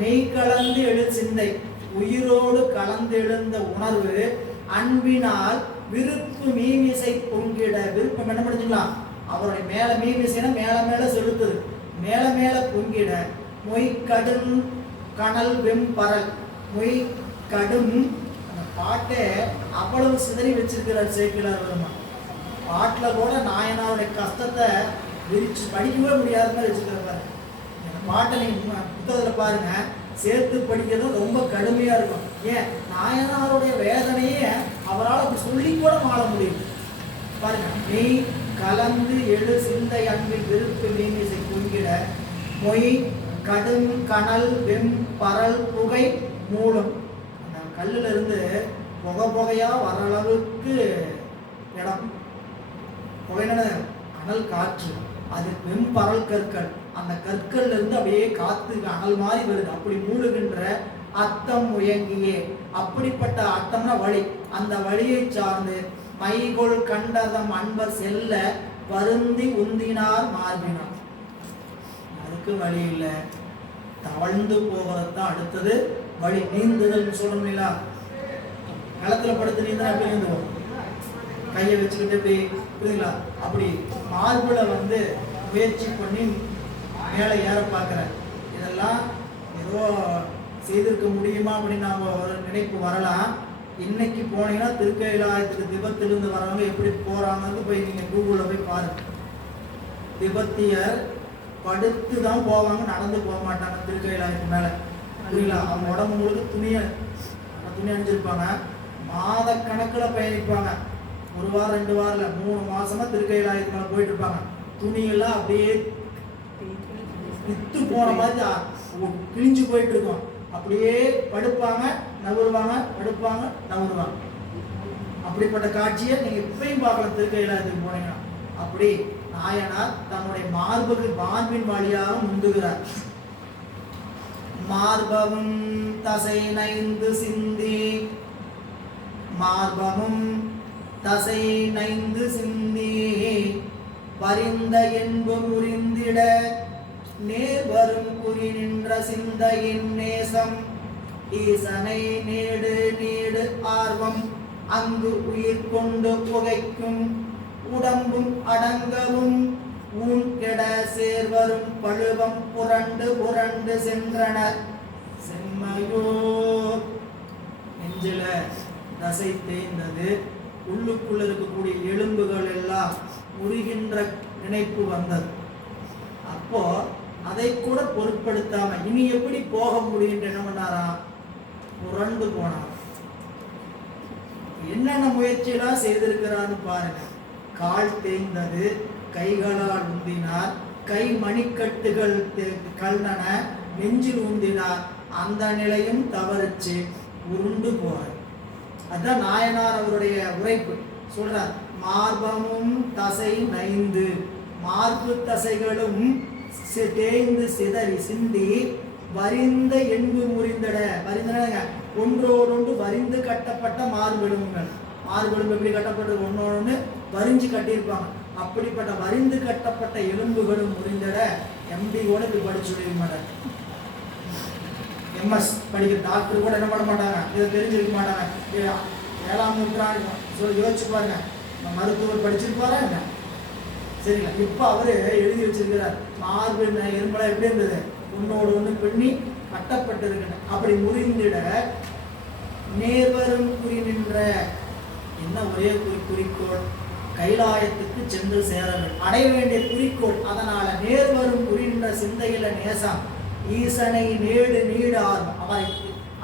மெய் கலந்து எழு சிந்தை, உயிரோடு கலந்து எழுந்த உணர்வு அன்பினால் விருப்பு மீமிசை பொங்கிட. விருப்பம் என்ன பண்ணிச்சுங்களா, அவருடைய மேலே மீமிசைனா மேலே மேலே செலுத்துது, மேலே மேலே பொங்கிட. மொய் கடும் கனல் வெம்பரல், மொய் கடும். அந்த பாட்டை அவ்வளவு சிதறி வச்சிருக்கிறார் சேக்கிழார் வருமா. பாட்டில் கூட நாயனாருடைய கஷ்டத்தை விரிச்சு படிக்கவே முடியாத மாதிரி வச்சுக்கிறார். அந்த பாட்டை நீங்கள் புத்தகத்தில் பாருங்க, சேர்த்து படிக்கிறது ரொம்ப கடுமையாக இருக்கும். ஏன், நாயனாருடைய வேதனையே அவரால் அப்படி சொல்லி கூட மாற முடியும். பாருங்க, மெய் கலந்து எழு சிந்தை அன்பில் விருப்பு மீமிசை பொங்கிட. மொய் கடும் கனல் வெம் பரல் புகை மூலம். அந்த கல்லுல இருந்து புகையா வர அளவுக்கு இடம். புகையான அனல் காற்று, அது வெம்பரல் கற்கள். அந்த கற்கள்ல இருந்து அப்படியே காத்து அனல் மாதிரி வருது. அப்படி மூடுகின்ற அத்தம் முயங்கியே. அப்படிப்பட்ட அத்தம்னா வழி. அந்த வழியை சார்ந்து மைகொள் கண்டதம் அன்பர் செல்ல வருந்தி உந்தினார் மார்பினார். அதுக்கு வழி இல்லை, தவழ்ந்து போகிறது தான் அடுத்தது வழி. நீந்துதல் சொல்லணும் இல்லையா, நிலத்துல படுத்து நீந்தா எப்படி நீந்துவோம், கையை வச்சுக்கிட்டு எப்படி புரியுங்களா, அப்படி மார்புல முயற்சி பண்ணி மேலே ஏற பார்க்குற. இதெல்லாம் ஏதோ செய்திருக்க முடியுமா அப்படின்னு நாம் ஒரு நினைப்பு வரலாம். இன்னைக்கு போனீங்கன்னா திருக்கைலாயத்துக்கு திபத்திலிருந்து வரவங்க எப்படி போகிறாங்கன்னு போய் நீங்கள் கூகுளில் போய் பாருங்க. திபத்தியர் படுத்து தான் போவாங்க, நடந்து போக மாட்டாங்க திருக்கைலாயத்துக்கு மேலே. புரியல, அவங்க உடம்பு முழுக்க துணி அணிஞ்சிருப்பாங்க. மாத கணக்கில் பயணிப்பாங்க. 1 வாரம் 2 வாரம் இல்லை, 3 மாசமா திருக்கைலாயத்துக்கு மேலே போயிட்டு இருப்பாங்க. துணியெல்லாம் அப்படியே வித்து போன மாதிரி கிழிஞ்சு போயிட்டு இருக்கும். அப்படியே படுப்பாங்க, நகருவாங்க, படுப்பாங்க, நகருவாங்க. அப்படிப்பட்ட காட்சியை நீங்க இப்பயும் பார்க்கலாம் திருக்கைலாயத்துக்கு போனீங்கன்னா. அப்படி நாயனார் தன்னுடைய மார்பின் வழியாக முந்துகிறார். மார்பமும் தசை நைந்து சிந்தி, மார்பமும் தசை நைந்து சிந்தி பரிந்த என்பு முறிந்திட நேர் வரும் குறி நின்ற சிந்தையின் நேசம் ஈசனை நீடு நீடு ஆர்வம் அங்கு உயிர் கொண்டு புகைக்கும் உடம்பும் அடங்கவும் ஊன் கெட சேர்வரும் பழுவம் புரண்டு புரண்டு சென்றனர் செம்மையோ. நெஞ்சில தசை தேய்ந்தது, உள்ளுக்குள்ள இருக்கக்கூடிய எலும்புகள் எல்லாம் முறிகின்ற நினைப்பு வந்தது. அப்போ அதை கூட பொருட்படுத்தாம இனி எப்படி போக முடியும் என்ன பண்ணாரா, புரண்டு போனார். என்னென்ன முயற்சியெல்லாம் செய்திருக்கிறான்னு பாருங்க. கால் தேய்ந்தது, கைகளால் உந்தினார், கை மணிக்கட்டுகள் கல்னன, நெஞ்சில் ஊந்தினார். அந்த நிலையும் தவறிச்சு உருண்டு போறார். அதுதான் நாயனார் அவருடைய உரைப்பு சொல்றார். மார்பமும் தசை நைந்து, மார்பு தசைகளும் தேய்ந்து சிதறி சிந்தி வரிந்த எண்பு முறிந்தட. வரிந்தன ஒன்றோடொன்று வரிந்து கட்டப்பட்ட மார்பெலும்புகள். மார்பெலும்பு எப்படி கட்டப்பட்டது? ஒன்னோடு வரிஞ்சு கட்டியிருப்பாங்க. அப்படிப்பட்ட வரிந்து கட்டப்பட்ட எலும்புகளும் முறிந்தட. எம்டி கூட இப்படி படிச்சு சொல்லிருக்க மாட்டாங்க. எம்எஸ் படிக்கிற டாக்டர் கூட என்ன பண்ண மாட்டாங்க, இதை தெரிஞ்சிருக்க மாட்டாங்க. 7ஆம் நூற்றாண்டு சொல்லி யோசிச்சு பாருங்க, மருத்துவர் படிச்சிருப்பாரா என்ன? சரிங்களா? இப்போ அவரு எழுதி வச்சிருக்கிறார், மார்பு எலும்பெல்லாம் எப்படி இருந்தது? ஒன்னோடு ஒன்று பின்னி கட்டப்பட்டு இருக்கின்ற. அப்படி முறிந்திட நேர்வரும் குறி நின்ற. என்ன ஒரே குறிக்கோள்? கைலாயத்துக்கு சென்று சேர வேண்டும், அடைய வேண்டிய குறிக்கோள். அதனால நேர்வரும் குறி நின்ற சிந்தையில நேசம், ஈசனை நேடு நீடு ஆர்வம், அவரை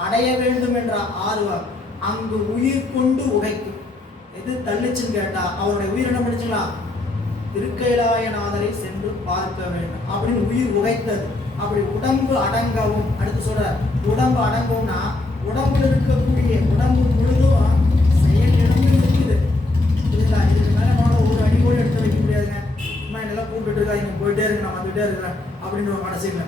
அடைய வேண்டும் என்ற ஆர்வம் அங்கு உயிர் கொண்டு உகைக்கும். எது தள்ளிச்சுன்னு கேட்டா அவருடைய உயிர் என்ன பண்ணிச்சுங்களா? திருக்கைலாயநாதரை சென்று பார்க்க வேண்டும் அப்படின்னு உயிர் உகைத்தது. அப்படி உடம்பு அடங்கவும், அடுத்து சொல்ற உடம்பு அடங்கும்னா உடம்புல இருக்கக்கூடிய உடம்பு முழுதும் செயல் இழந்து இருக்குது. இதுல இதுக்கு மேல நம்மளால ஒரு அடி கூட எடுத்து வைக்க முடியாதுங்க. சும்மா என்னெல்லாம் கூப்பிட்டு இருக்காங்க, போயிட்டே இருக்கு, நான் வந்துட்டே இருக்கிறேன் அப்படின்னு ஒரு மனசு இல்லை.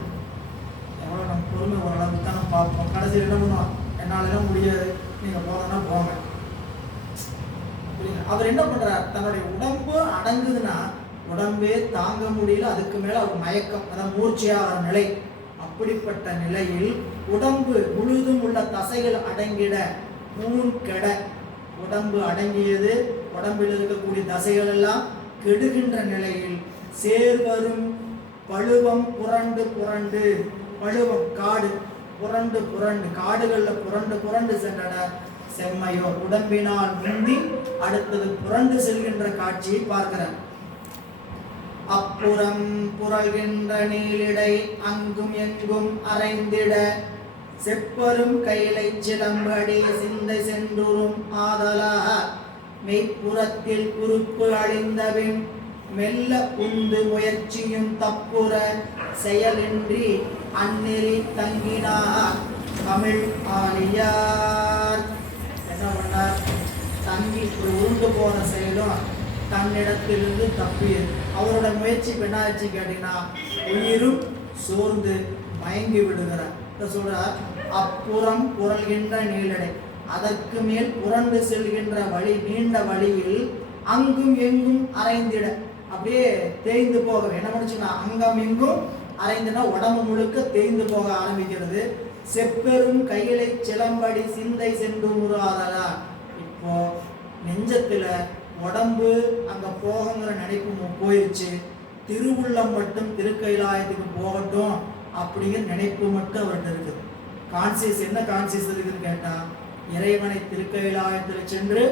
எவ்வளோ நம்ம பொறுமை ஓரளவுக்கு தான் நம்ம பார்ப்போம். கடைசியில் என்ன பண்ணுவோம்? என்னாலலாம் முடியாது, நீங்க போறதுன்னா போங்க. அவர் என்ன பண்றார்? தன்னுடைய உடம்பு அடங்குதுன்னா உடம்பே தாங்க முடியல, அதுக்கு மேல அவர் மயக்கம், அதான் மூர்ச்சையாகிற நிலை. அப்படிப்பட்ட நிலையில் உடம்பு முழுதும் உள்ள தசைகள் அடங்கிட மூன் கெட. உடம்பு அடங்கியது, உடம்பில் இருக்கக்கூடிய தசைகள் எல்லாம் கெடுகின்ற நிலையில் சேர்வரும் பழுவம் புரண்டு புரண்டு. பழுவம் காடு, புரண்டு புரண்டு காடுகளில் புரண்டு புரண்டு சென்றன. செம்மையோ உடம்பினால் முந்தி அடுத்தது புரண்டு செல்கின்ற காட்சியை பார்க்கிறார். அப்புறம் புரள்கின்ற நீளிடை அங்கும் எங்கும் அரைந்திட செப்பரும் கைலை சிலம்படி சிந்தை சென்றுரும் ஆதலாக மெய்ப்புறத்தில் உறுப்பு அழிந்தபின் மெல்ல உந்து முயற்சியும் தப்புற செயலின்றி அந்நெறி தங்கினார் தமிழ் ஆலியார். என்ன பண்ணார்? தங்கி உருண்டு போன செயலும் தன்னிடத்திலிருந்து தப்பியது. அவரோட முயற்சி பெண்ணாச்சு கேட்டீங்கன்னா உயிரும் சோர்ந்து மயங்கி விடுகிறார். சொல்றார், அப்புறம் புரள்கின்ற நீளடை, அதற்கு மேல் புரண்டு செல்கின்ற வழி, நீண்ட வழியில் அங்கும் எங்கும் அரைந்திட, அப்படியே தேய்ந்து போக. என்ன பண்ணுச்சுன்னா அங்கம் எங்கும் அரைந்துனா உடம்பு முழுக்க தேய்ந்து போக ஆரம்பிக்கிறது. செப்பெரும் கையிலை சிலம்படி சிந்தை சென்று முறாதலா. இப்போ நெஞ்சத்துல உடம்பு அங்க போகங்கிற நினைப்பு போயிடுச்சு, திருவுள்ளம் மட்டும் திருக்கைலாயத்துக்கு போகட்டும் அப்படிங்கிற நினைப்பு மட்டும் அவர்கிட்ட இருக்குது. கான்சியஸ் என்ன கான்சியஸ் இருக்குன்னு கேட்டா, இறைவனை திருக்கைலாயத்தில் சென்று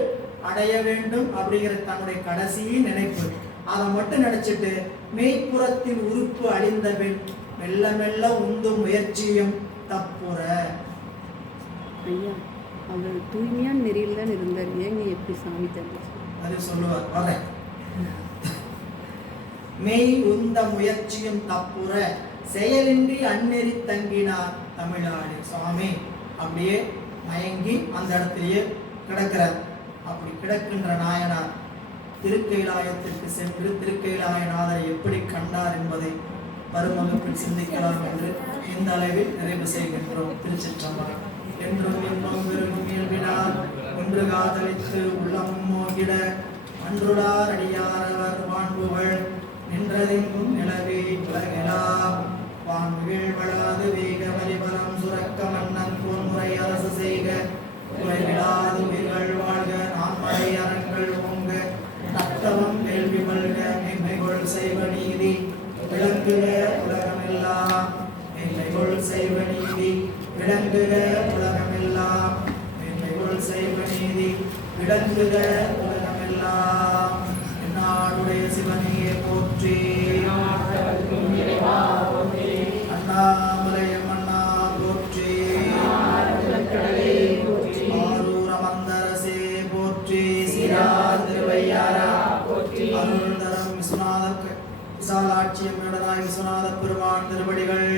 அடைய வேண்டும் அப்படிங்கிற தன்னுடைய கடைசி நினைப்பு. அதை மட்டும் நினைச்சிட்டு மெய்ப்புறத்தின் உறுப்பு அழிந்த பின் மெல்ல மெல்ல உந்து முயற்சியும் தப்புற. ஐயா, அவர் தூய்மையான நெறியில் தான் இருந்தார், ஏங்க எப்படி சாமி தந்துச்சு? அது சொல்லுவார். வரேன். மெய் உந்த முயற்சியும் தப்புற செயலின்றி அந்நெறி தங்கினார் தமிழ்நாடு. சுவாமி அப்படியே மயங்கி அந்த இடத்திலேயே கிடக்கிறார். அப்படி கிடக்கின்ற நாயனார் திருக்கைலாயத்திற்கு சென்று திருக்கைலாயநாதரை எப்படி கண்டார் என்பதை வரும் வகுப்பில் சிந்திக்கலாம் என்று இந்த அளவில் நிறைவு செய்கின்றோம். திருச்சிற்றம்பலம். என்றும் இன்னும் விரும்பும் இயல்பினார் ஒன்று காதலித்து உள்ளமும் மோகிட அன்றுடார் அடியாரவர் வான்புகள் நின்றதெங்கும் நிலவே உலகெலாம் வான்முகில் வளாது வேக வலிபலம் சுரக்க மன்னன் பொன்முறை அரசு செய்க உலகிலாது உயிர்கள் வாழ்க நான்மறை அறங்கள் ஓங்க நத்தவம் வேள்வி மல்க மென்மைகொள் செய்வ நீதி விளங்குக உலகமெல்லாம். மென்மைகொள் செய்வ நீதி விளங்குக உலகமெல்லாம். மென்மைகொள் செய்வ நீதி விளங்குக உலகமெல்லாம். என்னாடுடைய சிவனையே போற்றி. அண்ணாமலையம் அண்ணா போற்றி. ஆரூர மந்தரசே போற்றி. சிறார் திருவையாரா போற்றி. அருள்தரம் விஸ்வநாத விசாலாட்சியம் நடனாய் விஸ்வநாத பெருமான் திருவடிகள்.